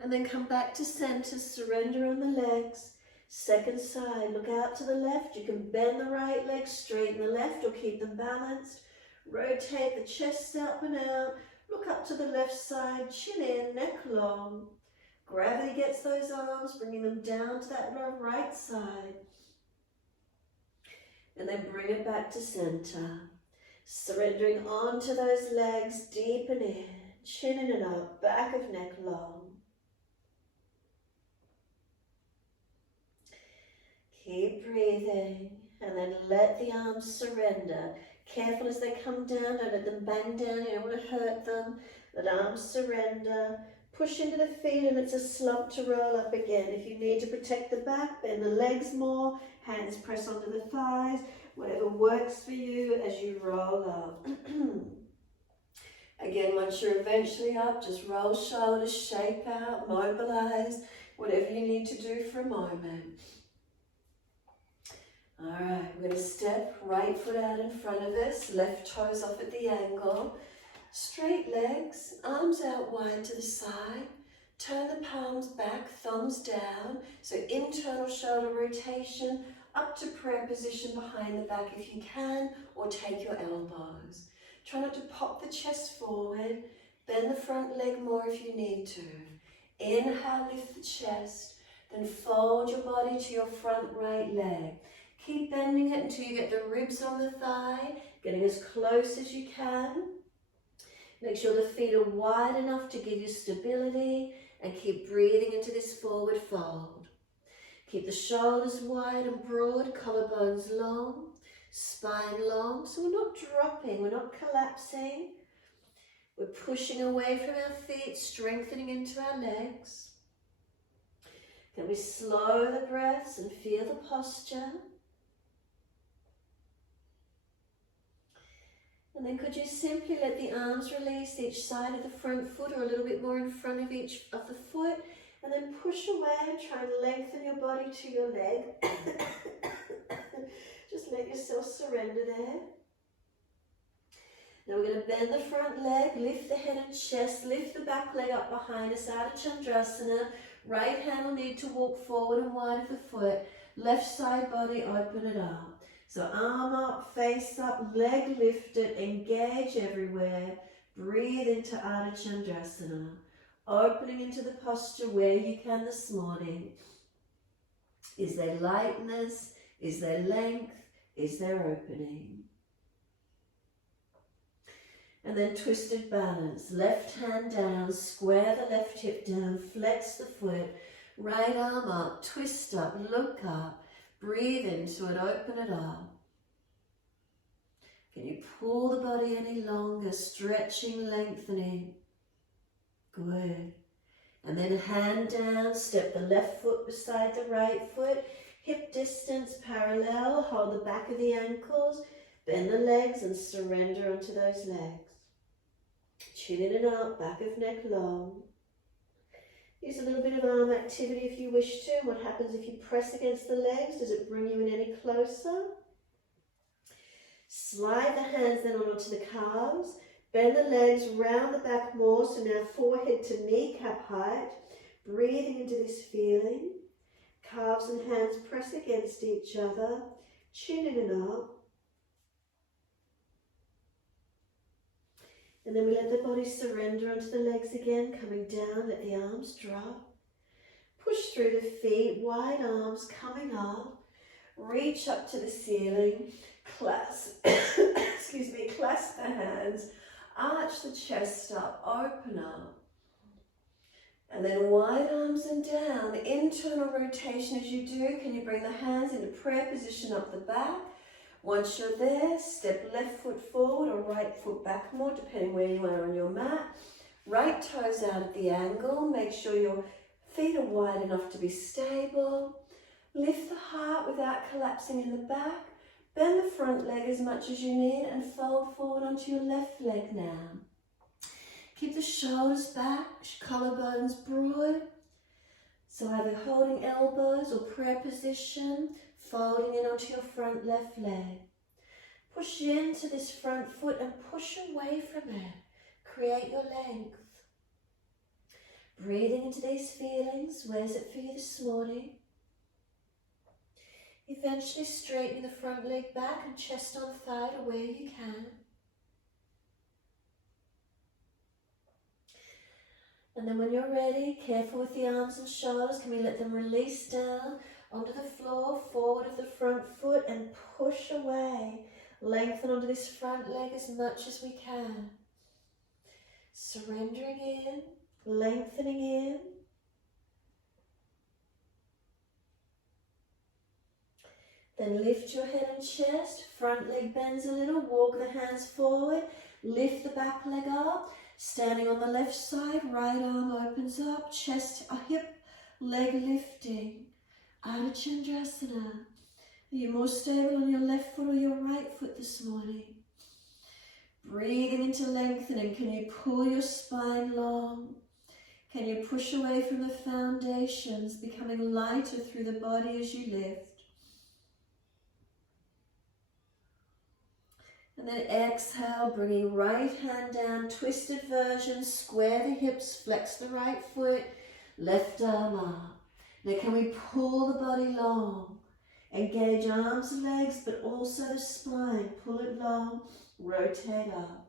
And then come back to center, surrender on the legs. Second side, look out to the left. You can bend the right leg, straighten the left, or keep them balanced. Rotate the chest up and out. Look up to the left side, chin in, neck long. Gravity gets those arms, bringing them down to that right side. And then bring it back to center. Surrendering onto those legs, deepen in, chin in and up, back of neck long. Keep breathing, and then let the arms surrender. Careful as they come down, don't let them bang down, you don't want to hurt them. Let arms surrender. Push into the feet, and it's a slump to roll up again. If you need to protect the back, bend the legs more, hands press onto the thighs, whatever works for you as you roll up. Again, once you're eventually up, just roll shoulders, shape out, mobilize, whatever you need to do for a moment. Alright, we're going to step right foot out in front of us, left toes off at the angle, straight legs, arms out wide to the side, turn the palms back, thumbs down, so internal shoulder rotation, up to prayer position behind the back if you can, or take your elbows. Try not to pop the chest forward, bend the front leg more if you need to. Inhale, lift the chest, then fold your body to your front right leg. Keep bending it until you get the ribs on the thigh, getting as close as you can. Make sure the feet are wide enough to give you stability, and keep breathing into this forward fold. Keep the shoulders wide and broad, collarbones long, spine long, so we're not dropping, we're not collapsing. We're pushing away from our feet, strengthening into our legs. Can we slow the breaths and feel the posture? And then could you simply let the arms release each side of the front foot or a little bit more in front of each of the foot, and then push away and try and lengthen your body to your leg. Just let yourself surrender there. Now we're going to bend the front leg, lift the head and chest, lift the back leg up behind us, Ardha Chandrasana. Right hand will need to walk forward and wide of the foot. Left side body, open it up. So arm up, face up, leg lifted, engage everywhere. Breathe into Ardha Chandrasana. Opening into the posture where you can this morning. Is there lightness? Is there length? Is there opening? And then twisted balance. Left hand down, square the left hip down, flex the foot. Right arm up, twist up, look up. Breathe into it, open it up. Can you pull the body any longer, stretching, lengthening? Good. And then hand down, step the left foot beside the right foot, hip distance parallel, hold the back of the ankles, bend the legs and surrender onto those legs. Chin in and out, back of neck long. Use a little bit of arm activity if you wish to. What happens if you press against the legs? Does it bring you in any closer? Slide the hands then onto the calves. Bend the legs round the back more, so now forehead to kneecap height. Breathing into this feeling. Calves and hands press against each other. Chin in and up. And then we let the body surrender onto the legs again, coming down, let the arms drop. Push through the feet, wide arms coming up. Reach up to the ceiling, clasp, clasp the hands, arch the chest up, open up. And then wide arms and down, internal rotation as you do. Can you bring the hands into prayer position up the back? Once you're there, step left foot forward or right foot back more, depending where you are on your mat. Right toes out at the angle. Make sure your feet are wide enough to be stable. Lift the heart without collapsing in the back. Bend the front leg as much as you need and fold forward onto your left leg now. Keep the shoulders back, collarbones broad. So either holding elbows or prayer position, folding in onto your front left leg. Push into this front foot and push away from it. Create your length. Breathing into these feelings. Where's it for you this morning? Eventually straightening the front leg back and chest on thigh to where you can. And then when you're ready, careful with the arms and shoulders. Can we let them release down onto the floor, forward of the front foot and push away. Lengthen onto this front leg as much as we can. Surrendering in, lengthening in. Then lift your head and chest, front leg bends a little, walk the hands forward, lift the back leg up, standing on the left side, right arm opens up, chest, hip, leg lifting. Ardha Chandrasana. Are you more stable on your left foot or your right foot this morning? Breathing into lengthening. Can you pull your spine long? Can you push away from the foundations, becoming lighter through the body as you lift? And then exhale, bringing right hand down, twisted version, square the hips, flex the right foot, left arm up. Now can we pull the body long? Engage arms and legs, but also the spine. Pull it long, rotate up.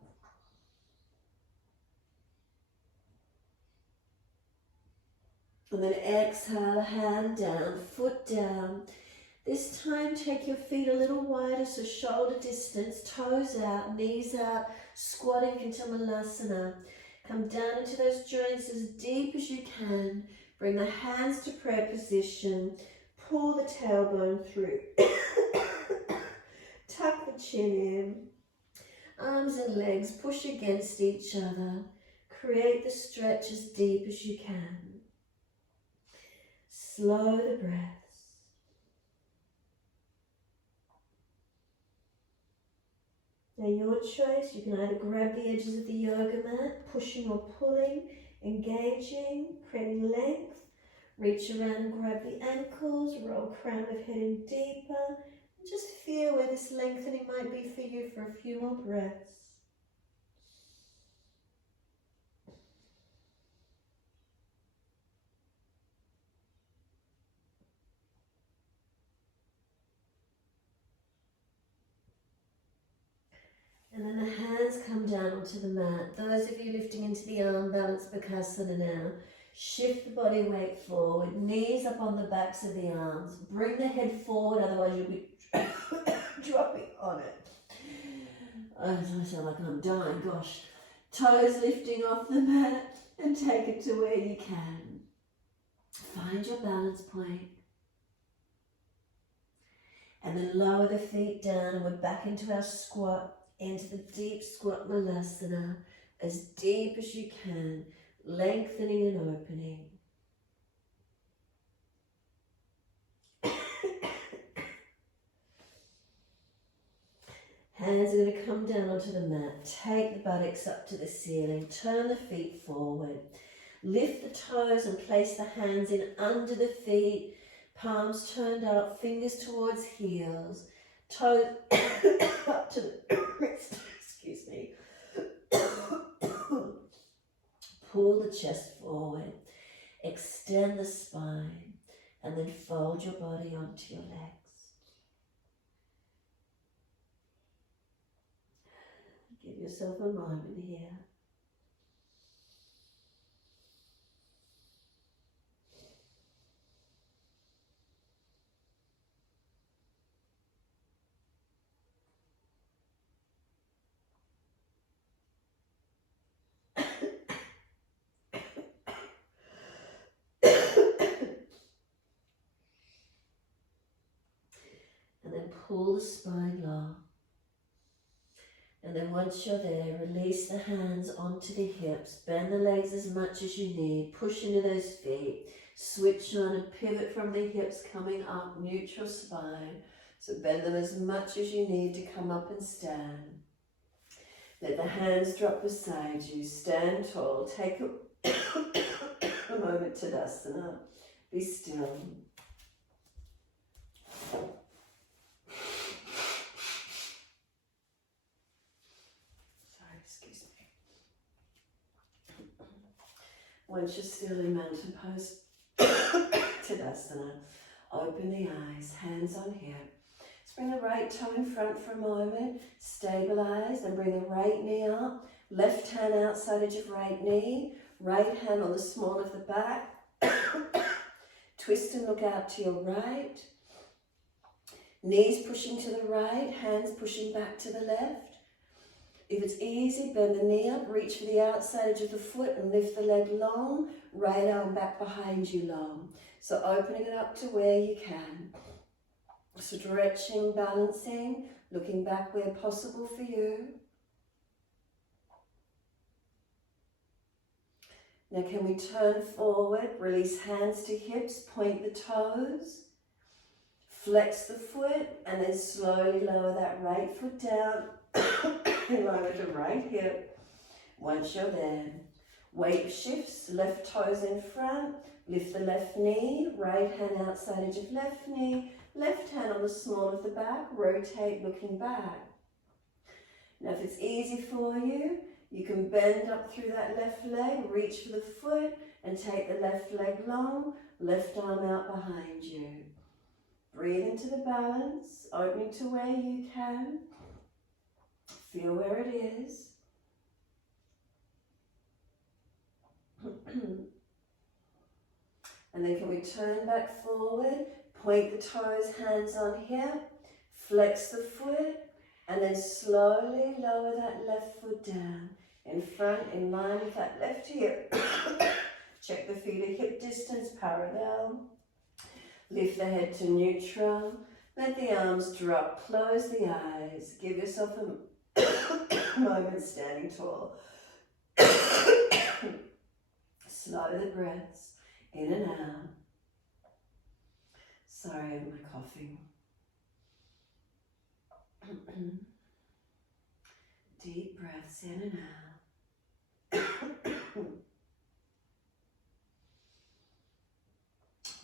And then exhale, hand down, foot down. This time take your feet a little wider, so shoulder distance, toes out, knees out, squatting into Malasana. Come down into those joints as deep as you can. Bring the hands to prayer position. Pull the tailbone through. Tuck the chin in. Arms and legs push against each other. Create the stretch as deep as you can. Slow the breaths. Now your choice, you can either grab the edges of the yoga mat, pushing or pulling, engaging, creating length, reach around and grab the ankles, roll crown of head in deeper, and just feel where this lengthening might be for you for a few more breaths. And then the hands come down onto the mat. Those of you lifting into the arm balance Bakasana now. Shift the body weight forward, knees up on the backs of the arms. Bring the head forward, otherwise you'll be dropping on it. I sound like I'm dying, gosh. Toes lifting off the mat and take it to where you can. Find your balance point. And then lower the feet down and we're back into our squat. Into the deep squat Malasana, as deep as you can, lengthening and opening. Hands are going to come down onto the mat. Take the buttocks up to the ceiling. Turn the feet forward. Lift the toes and place the hands in under the feet. Palms turned up, fingers towards heels. Toes up to the wrist, excuse me. Pull the chest forward, extend the spine, and then fold your body onto your legs. Give yourself a moment here. Pull the spine long. And then once you're there, release the hands onto the hips. Bend the legs as much as you need. Push into those feet. Switch on and pivot from the hips, coming up, neutral spine. So bend them as much as you need to come up and stand. Let the hands drop beside you. Stand tall. Take a moment to Tadasana. Be still. Once you're still in mountain pose, Tadasana, open the eyes, hands on hip. Let's bring the right toe in front for a moment, stabilize, and bring the right knee up, left hand outside edge of right knee, right hand on the small of the back, twist and look out to your right, knees pushing to the right, hands pushing back to the left. If it's easy, bend the knee up, reach for the outside edge of the foot and lift the leg long, right arm back behind you long. So opening it up to where you can. Stretching, balancing, looking back where possible for you. Now can we turn forward, release hands to hips, point the toes, flex the foot and then slowly lower that right foot down. Lower the right hip. Once you're there, weight shifts, left toes in front, lift the left knee, right hand outside edge of left knee, left hand on the small of the back, rotate looking back. Now if it's easy for you, you can bend up through that left leg, reach for the foot and take the left leg long, left arm out behind you. Breathe into the balance, opening to where you can. Feel where it is. And then can we turn back forward, point the toes, hands on hip, flex the foot, and then slowly lower that left foot down. In front, in line with that left hip. Check the feet at hip distance, parallel. Lift the head to neutral. Let the arms drop, close the eyes. Give yourself a moment standing tall. Slow the breaths in and out. Sorry, I'm coughing. Deep breaths in and out.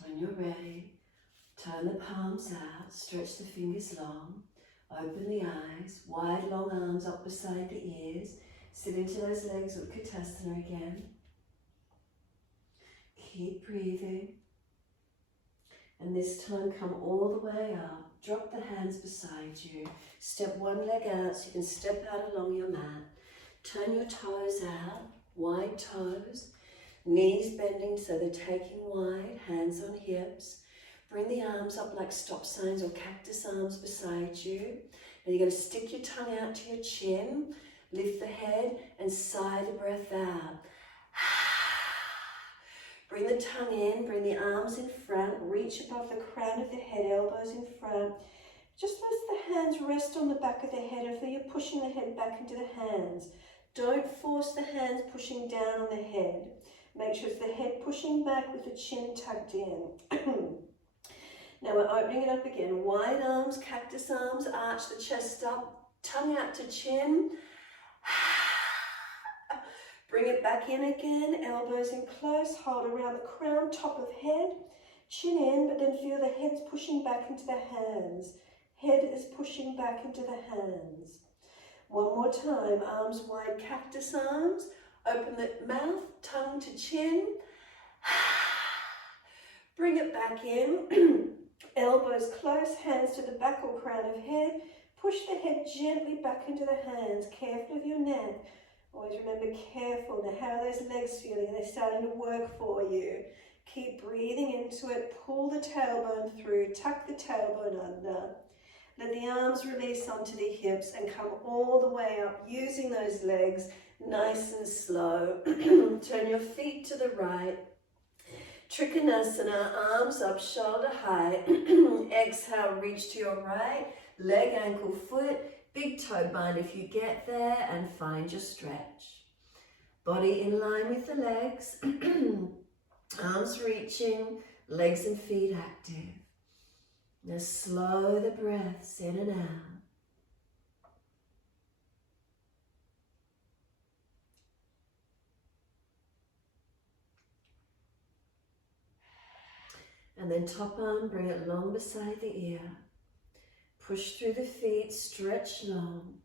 When you're ready, turn the palms out, stretch the fingers long, open the eyes, wide long arms up beside the ears, sit into those legs with Utkatasana again. Keep breathing. And this time come all the way up. Drop the hands beside you. Step one leg out so you can step out along your mat. Turn your toes out, wide toes. Knees bending so they're taking wide, hands on hips. Bring the arms up like stop signs or cactus arms beside you. And you're going to stick your tongue out to your chin. Lift the head and sigh the breath out. Bring the tongue in, bring the arms in front, reach above the crown of the head, elbows in front. Just let the hands rest on the back of the head if you're pushing the head back into the hands. Don't force the hands pushing down on the head. Make sure it's the head pushing back with the chin tucked in. Now we're opening it up again. Wide arms, cactus arms, arch the chest up, tongue out to chin. Bring it back in again, elbows in close, hold around the crown, top of head, chin in, but then feel the head's pushing back into the hands. Head is pushing back into the hands. One more time, arms wide, cactus arms, open the mouth, tongue to chin. Bring it back in, elbows close, hands to the back or crown of head. Push the head gently back into the hands, careful with your neck. Always remember, careful. Now, how are those legs feeling? Are they starting to work for you? Keep breathing into it. Pull the tailbone through. Tuck the tailbone under. Let the arms release onto the hips and come all the way up, using those legs nice and slow. Turn your feet to the right. Trikonasana, arms up, shoulder height. Exhale, reach to your right. Leg, ankle, foot. Big toe bind if you get there and find your stretch. Body in line with the legs. Arms reaching, legs and feet active. Now slow the breaths in and out. And then top arm, bring it long beside the ear. Push through the feet, stretch long,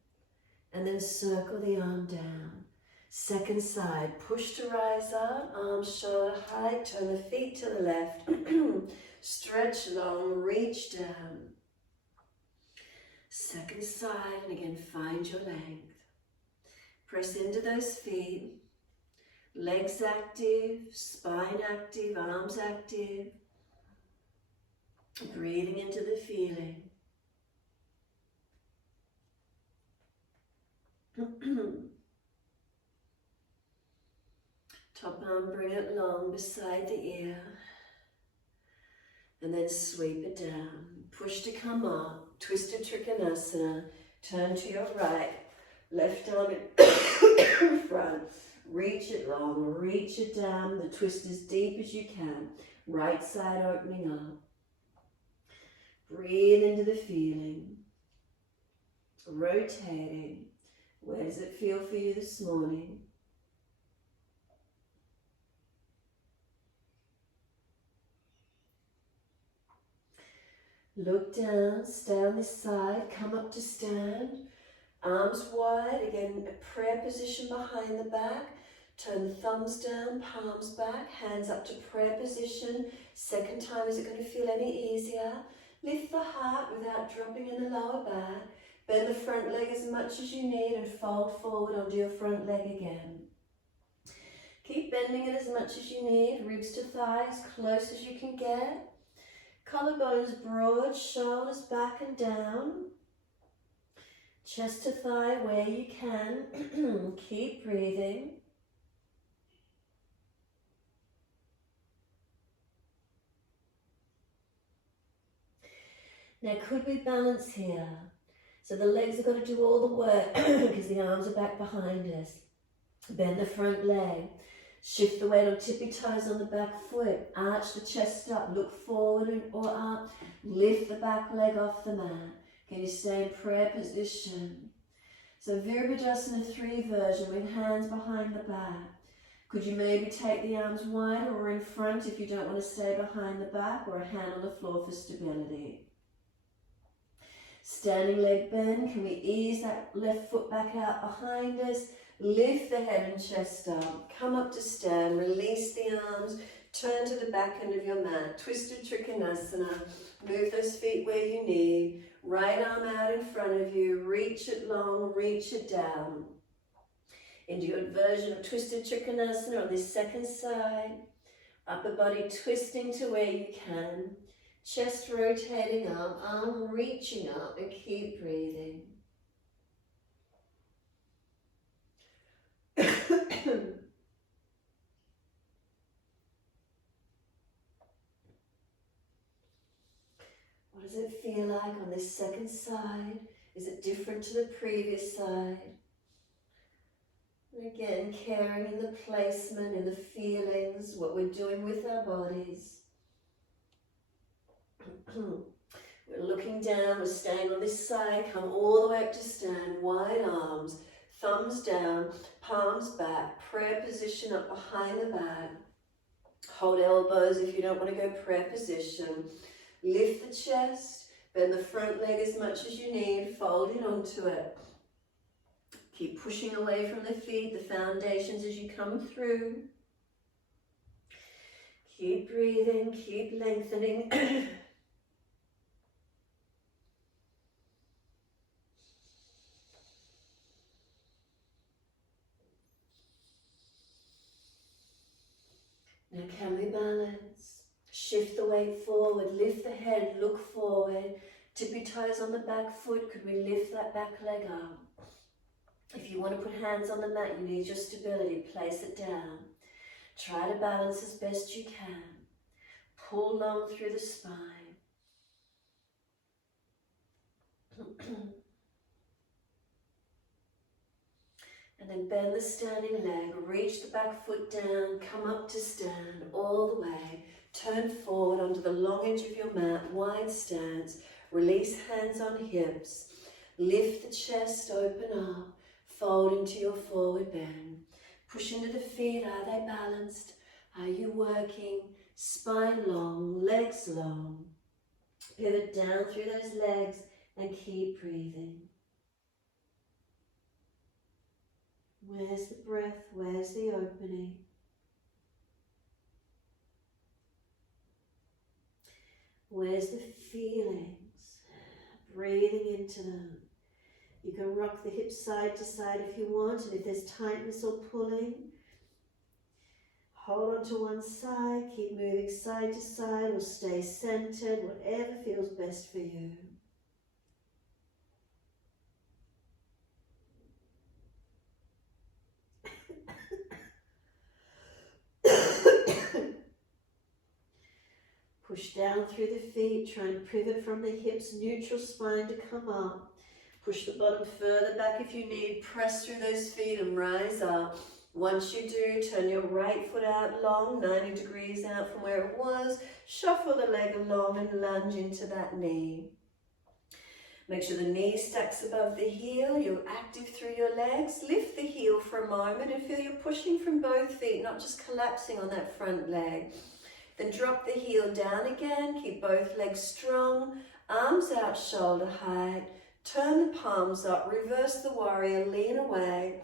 and then circle the arm down. Second side, push to rise up, arms shoulder height, turn the feet to the left. Stretch long, reach down. Second side, and again, find your length. Press into those feet. Legs active, spine active, arms active. Breathing into the feeling. Top arm, bring it long beside the ear. And then sweep it down. Push to come up. Twisted Trikonasana. Turn to your right. Left arm in front. Reach it long. Reach it down. The twist as deep as you can. Right side opening up. Breathe into the feeling. Rotating. Where does it feel for you this morning? Look down, stay on this side, come up to stand. Arms wide, again, a prayer position behind the back. Turn the thumbs down, palms back, hands up to prayer position. Second time, is it going to feel any easier? Lift the heart without dropping in the lower back. Bend the front leg as much as you need and fold forward onto your front leg again. Keep bending it as much as you need, ribs to thighs, close as you can get. Collarbones broad, shoulders back and down. Chest to thigh where you can. Keep breathing. Now could we balance here? So the legs have got to do all the work because the arms are back behind us. Bend the front leg. Shift the weight on tippy toes on the back foot. Arch the chest up. Look forward or up. Lift the back leg off the mat. Can you stay in prayer position? So Virabhadrasana 3 version with hands behind the back. Could you maybe take the arms wider or in front if you don't want to stay behind the back, or a hand on the floor for stability? Standing leg bend. Can we ease that left foot back out behind us? Lift the head and chest up. Come up to stand. Release the arms. Turn to the back end of your mat. Twisted Trikonasana. Move those feet where you need. Right arm out in front of you. Reach it long. Reach it down. Into your version of Twisted Trikonasana on this second side. Upper body twisting to where you can. Chest rotating up. Arm reaching up, and keep breathing. What does it feel like on this second side? Is it different to the previous side? And again, caring in the placement, in the feelings, what we're doing with our bodies. We're looking down, we're staying on this side, come all the way up to stand, wide arms, thumbs down, palms back, prayer position up behind the back. Hold elbows if you don't want to go prayer position. Lift the chest, bend the front leg as much as you need, fold it onto it. Keep pushing away from the feet, the foundations as you come through. Keep breathing, keep lengthening. Now can we balance? Shift the weight forward, lift the head, look forward. Tippy toes on the back foot, could we lift that back leg up? If you want to put hands on the mat, you need your stability, place it down. Try to balance as best you can. Pull long through the spine. And then bend the standing leg, reach the back foot down, come up to stand all the way. Turn forward onto the long edge of your mat, wide stance. Release hands on hips. Lift the chest, open up. Fold into your forward bend. Push into the feet. Are they balanced? Are you working? Spine long, legs long. Pivot down through those legs and keep breathing. Where's the breath? Where's the opening? Where's the feelings? Breathing into them. You can rock the hips side to side if you want, and if there's tightness or pulling, hold on to one side, keep moving side to side, or stay centered, whatever feels best for you. Push down through the feet, try and pivot from the hips, neutral spine to come up. Push the bottom further back if you need. Press through those feet and rise up. Once you do, turn your right foot out long, 90 degrees out from where it was. Shuffle the leg along and lunge into that knee. Make sure the knee stacks above the heel. You're active through your legs. Lift the heel for a moment and feel you're pushing from both feet, not just collapsing on that front leg. Then drop the heel down again. Keep both legs strong. Arms out shoulder height. Turn the palms up, reverse the warrior, lean away,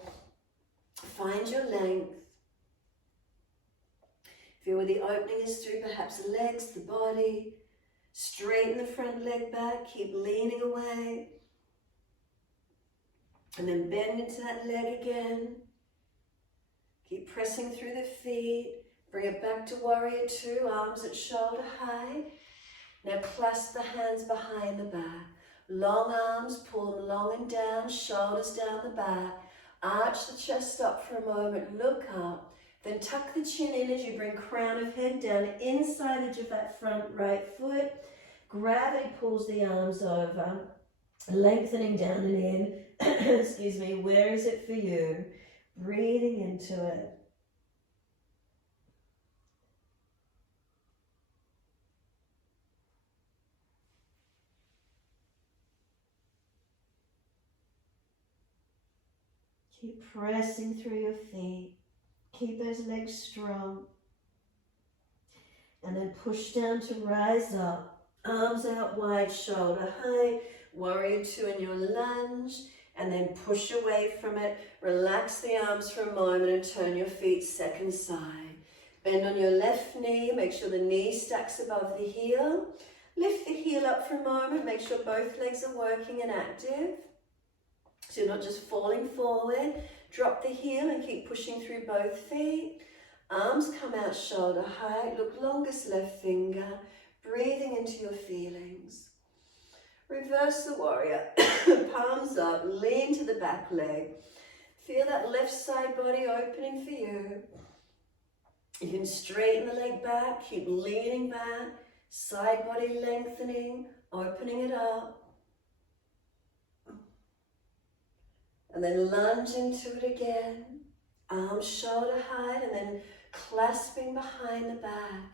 find your length. Feel where the opening is through perhaps the legs, the body. Straighten the front leg back, keep leaning away. And then bend into that leg again. Keep pressing through the feet. Bring it back to warrior two, arms at shoulder height. Now clasp the hands behind the back. Long arms, pull them long and down, shoulders down the back. Arch the chest up for a moment, look up. Then tuck the chin in as you bring crown of head down, inside edge of that front right foot. Gravity pulls the arms over, lengthening down and in. Excuse me, where is it for you? Breathing into it. Keep pressing through your feet. Keep those legs strong. And then push down to rise up. Arms out wide, shoulder height. Warrior two in your lunge. And then push away from it. Relax the arms for a moment and turn your feet second side. Bend on your left knee. Make sure the knee stacks above the heel. Lift the heel up for a moment. Make sure both legs are working and active. So you're not just falling forward. Drop the heel and keep pushing through both feet. Arms come out shoulder height. Look longest left finger. Breathing into your feelings. Reverse the warrior. Palms up. Lean to the back leg. Feel that left side body opening for you. You can straighten the leg back. Keep leaning back. Side body lengthening. Opening it up. And then lunge into it again. Arms shoulder height and then clasping behind the back.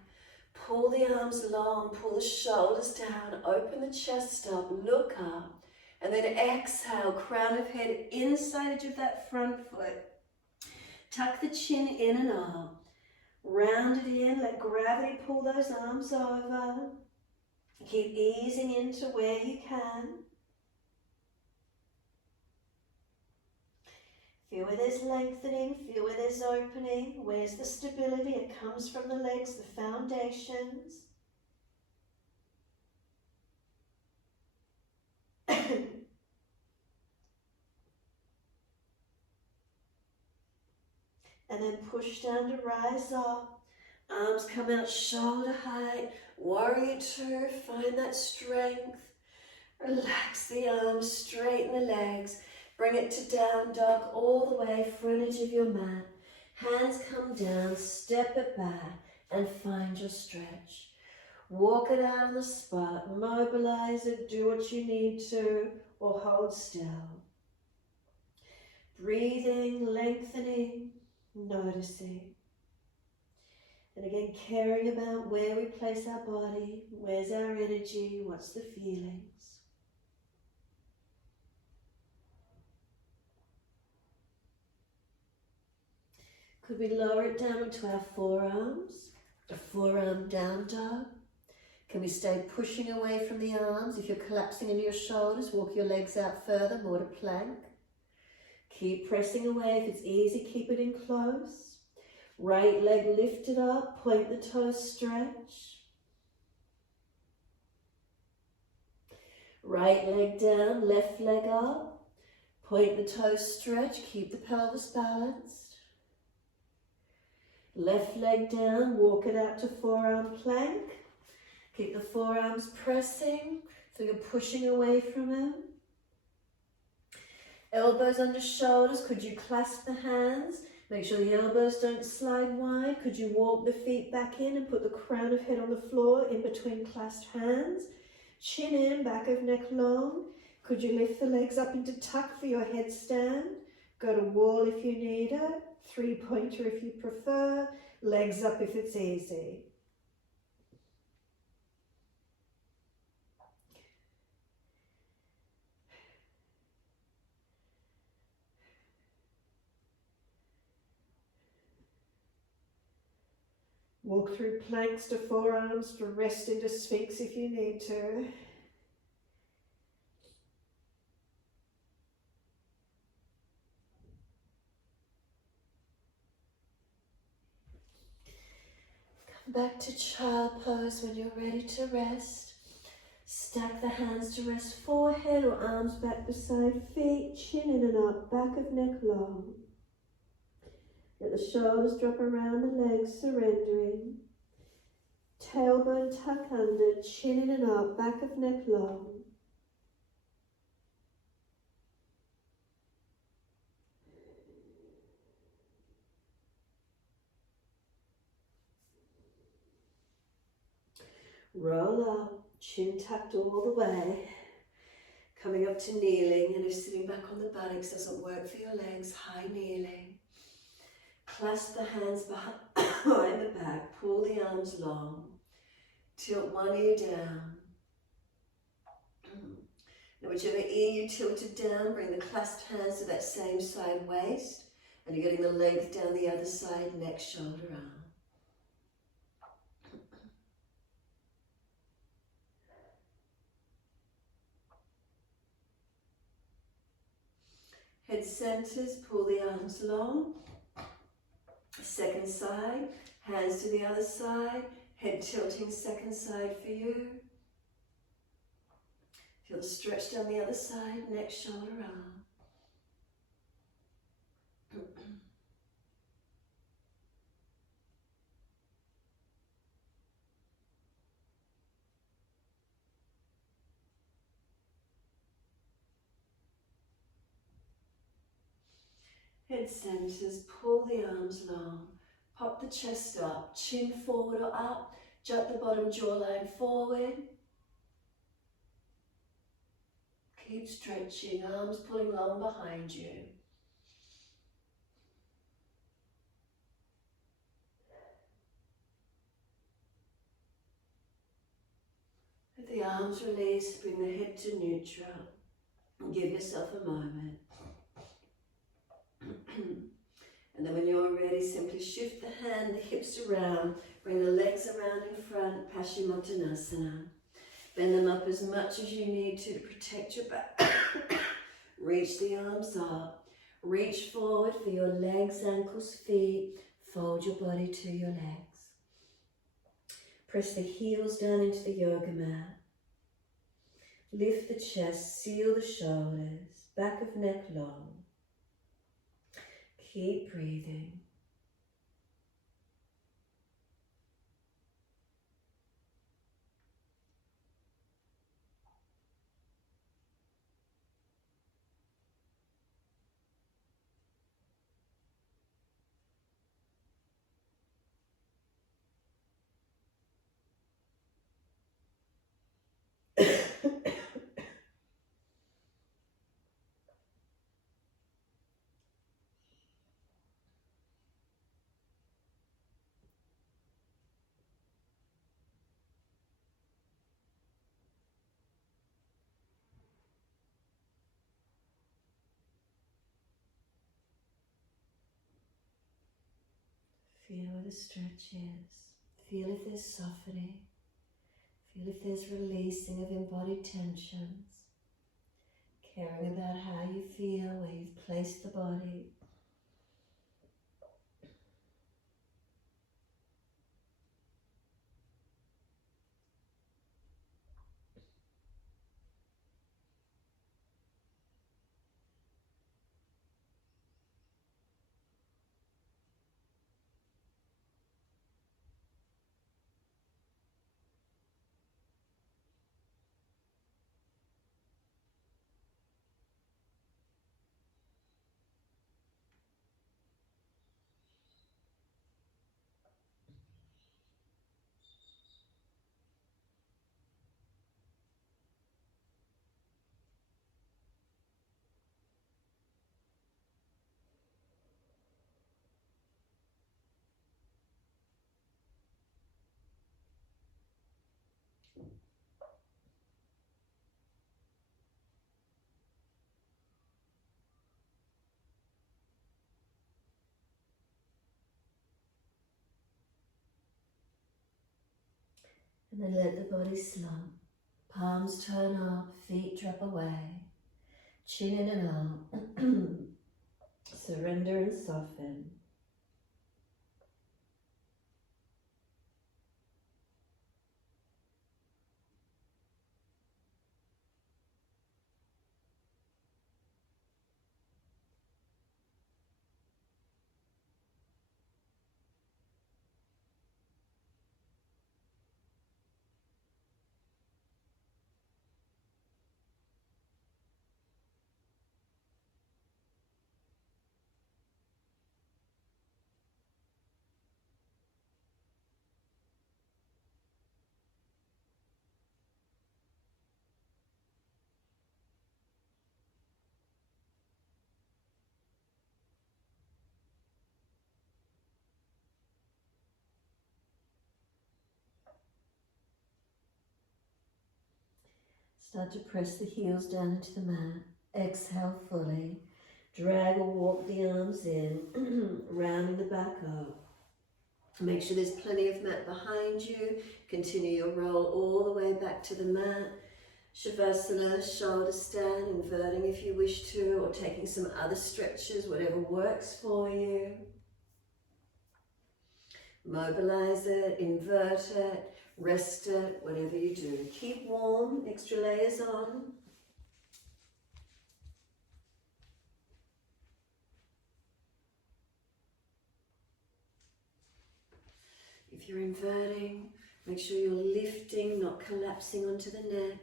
Pull the arms long, pull the shoulders down, open the chest up, look up. And then exhale, crown of head inside edge of that front foot. Tuck the chin in and up. Round it in, let gravity pull those arms over. Keep easing into where you can. Feel where there's lengthening, feel where there's opening. Where's the stability? It comes from the legs, the foundations. And then push down to rise up. Arms come out shoulder height. Warrior two, find that strength. Relax the arms, straighten the legs. Bring it to down dog all the way, front edge of your mat. Hands come down, step it back and find your stretch. Walk it out on the spot, mobilize it, do what you need to, or hold still. Breathing, lengthening, noticing. And again, caring about where we place our body, where's our energy, what's the feelings. Could we lower it down into our forearms? A forearm down dog. Can we stay pushing away from the arms? If you're collapsing into your shoulders, walk your legs out further, more to plank. Keep pressing away. If it's easy, keep it in close. Right leg lifted up, point the toes, stretch. Right leg down, left leg up. Point the toes, stretch, keep the pelvis balanced. Left leg down, walk it out to forearm plank. Keep the forearms pressing, so you're pushing away from it. Elbows under shoulders, could you clasp the hands? Make sure the elbows don't slide wide. Could you walk the feet back in and put the crown of head on the floor in between clasped hands? Chin in, back of neck long. Could you lift the legs up into tuck for your headstand? Go to wall if you need it. Three-pointer if you prefer. Legs up if it's easy. Walk through planks to forearms to rest into Sphinx if you need to. Back to child pose when you're ready to rest. Stack the hands to rest forehead or arms back beside feet, chin in and up, back of neck long. Let the shoulders drop around the legs, surrendering. Tailbone tuck under, chin in and up, back of neck long. Roll up, chin tucked all the way. Coming up to kneeling, and if sitting back on the buttocks doesn't work for your legs, high kneeling. Clasp the hands behind the back, pull the arms long. Tilt one ear down. Now whichever ear you tilted down, bring the clasped hands to that same side waist, and you're getting the length down the other side, neck, shoulder, arm. Head centers, pull the arms long. Second side, hands to the other side, head tilting second side for you. Feel the stretch down the other side, neck, shoulder, arm. Head centers, pull the arms long, pop the chest up, chin forward or up, jut the bottom jawline forward. Keep stretching, arms pulling long behind you. Let the arms release, bring the head to neutral, and give yourself a moment. And then when you're ready, simply shift the hand, the hips around, bring the legs around in front, Paschimottanasana. Bend them up as much as you need to protect your back. Reach the arms up. Reach forward for your legs, ankles, feet. Fold your body to your legs. Press the heels down into the yoga mat. Lift the chest, seal the shoulders, back of neck long. Keep breathing. Feel where the stretch is. Feel if there's softening. Feel if there's releasing of embodied tensions. Caring about how you feel, where you've placed the body. And then let the body slump. Palms turn up, feet drop away. Chin in and out. Surrender and soften. Start to press the heels down into the mat. Exhale fully. Drag or walk the arms in, rounding the back up. Make sure there's plenty of mat behind you. Continue your roll all the way back to the mat. Shavasana, shoulder stand, inverting if you wish to, or taking some other stretches, whatever works for you. Mobilize it, invert it, rest it, whatever you do. Keep warm, extra layers on. If you're inverting, make sure you're lifting, not collapsing onto the neck,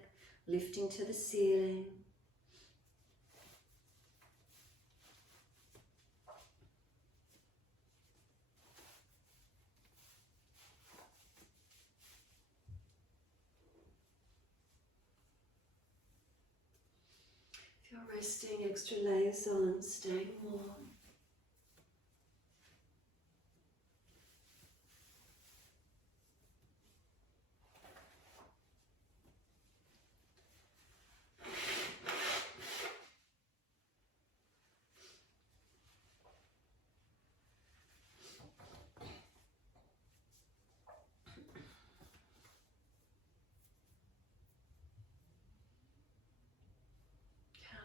lifting to the ceiling. If you're resting, extra layers on, staying warm.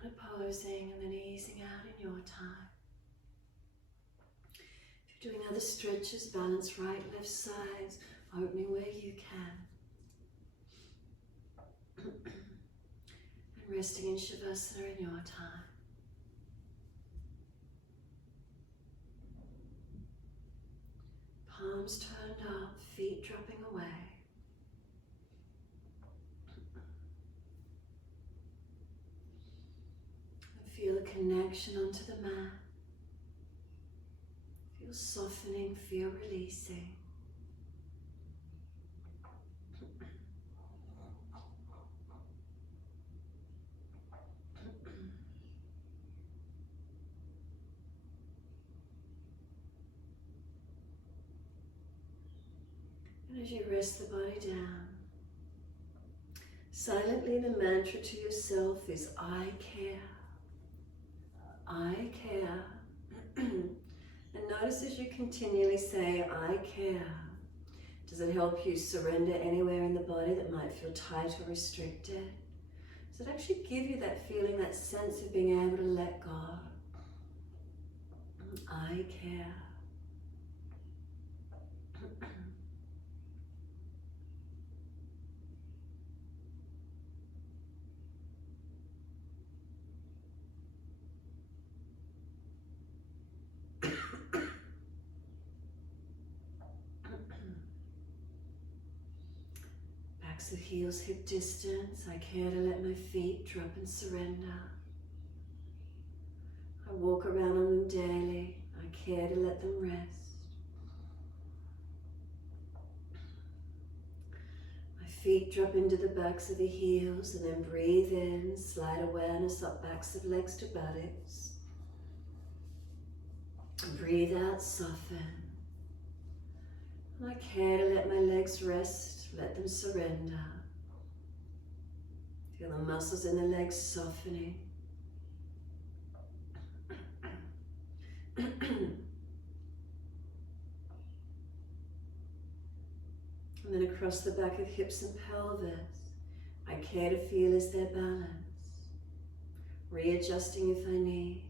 Counterposing and then easing out in your time. If you're doing other stretches, balance right, left sides, opening where you can. And resting in Shavasana in your time. Palms turned up, feet dropping away. Feel a connection onto the mat. Feel softening, feel releasing. And as you rest the body down, silently the mantra to yourself is I care. I care. And notice as you continually say, I care, does it help you surrender anywhere in the body that might feel tight or restricted? Does it actually give you that feeling, that sense of being able to let go? I care. Backs of heels hip distance. I care to let my feet drop and surrender. I walk around on them daily. I care to let them rest. My feet drop into the backs of the heels and then breathe in, slide awareness up backs of legs to buttocks. Breathe out, soften. And I care to let my legs rest, let them surrender. Feel the muscles in the legs softening. And then across the back of hips and pelvis, I care to feel as they're balanced, readjusting if I need.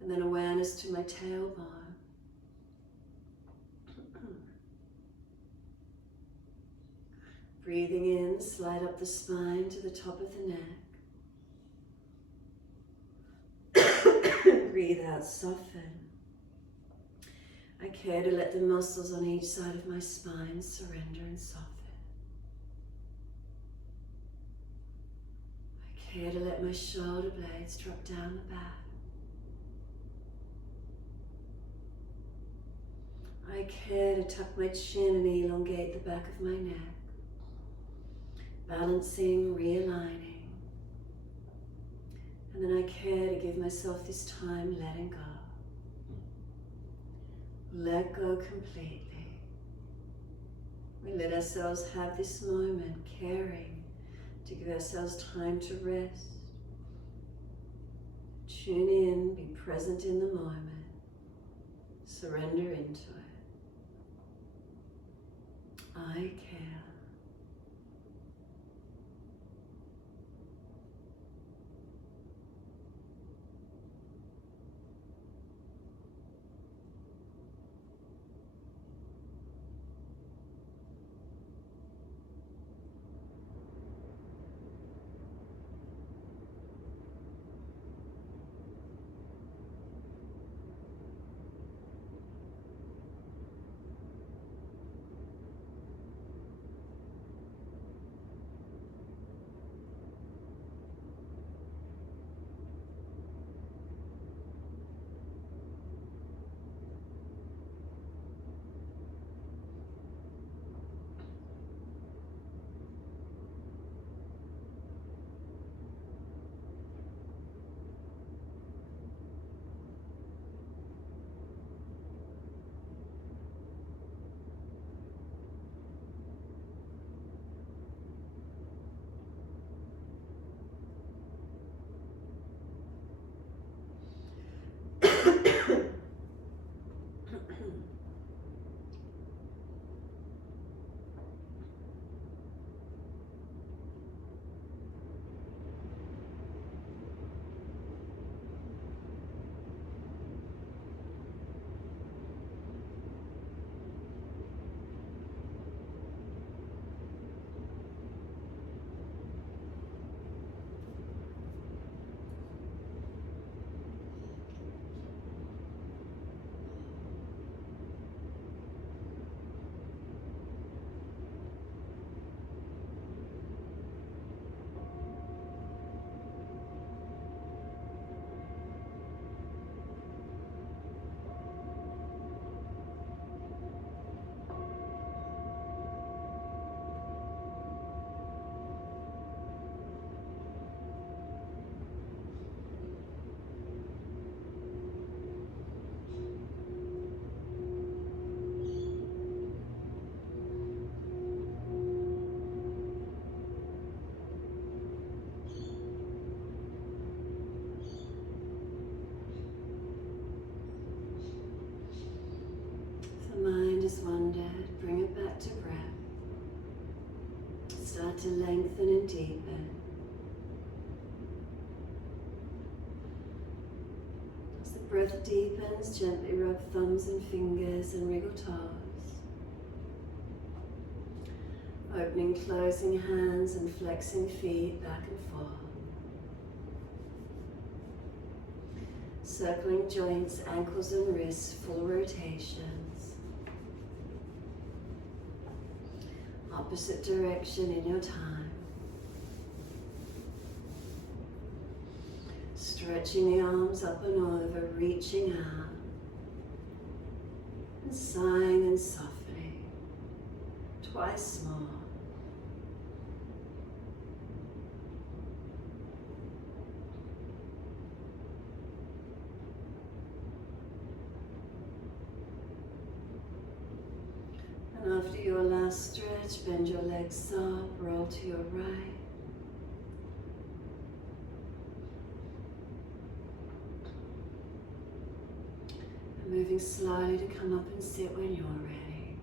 And then awareness to my tailbone. Breathing in, slide up the spine to the top of the neck. Breathe out, soften. I care to let the muscles on each side of my spine surrender and soften. I care to let my shoulder blades drop down the back. I care to tuck my chin and elongate the back of my neck. Balancing, realigning. And then I care to give myself this time letting go. Let go completely. We let ourselves have this moment, caring to give ourselves time to rest. Tune in, be present in the moment, surrender into it. I care. Mind has wandered, bring it back to breath. Start to lengthen and deepen. As the breath deepens, gently rub thumbs and fingers and wriggle toes. Opening, closing hands and flexing feet back and forth. Circling joints, ankles and wrists, full rotations. Opposite direction in your time. Stretching the arms up and over, reaching out. And sighing and softening. Twice more. After your last stretch, bend your legs up, roll to your right. And moving slowly to come up and sit when you're ready.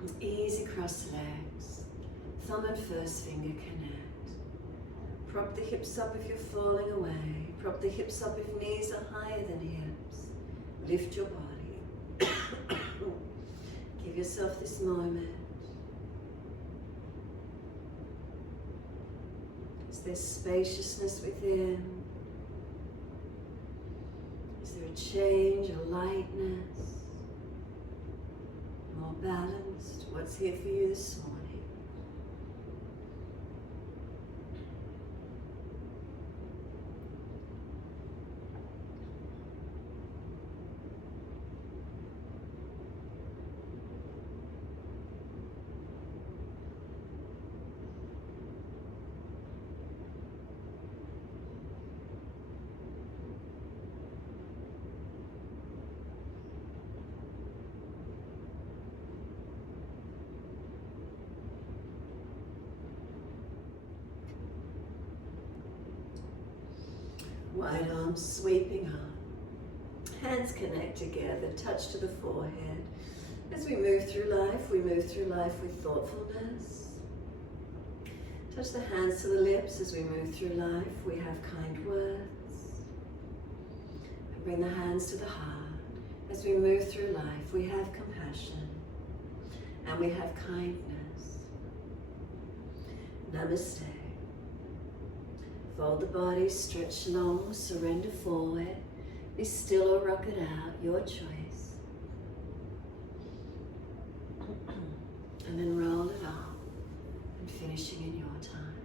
And easy cross legs, thumb and first finger connect. Prop the hips up if you're falling away. Prop the hips up if knees are higher than hips. Lift your body. Give yourself this moment. Is there spaciousness within? Is there a change, a lightness? More balanced? What's here for you this morning? Wide arms sweeping up. Hands connect together, touch to the forehead. As we move through life with thoughtfulness. Touch the hands to the lips as we move through life. We have kind words. And bring the hands to the heart. As we move through life, we have compassion. And we have kindness. Namaste. Fold the body, stretch long, surrender forward. Be still or rock it out, your choice. And then roll it up, and finishing in your time.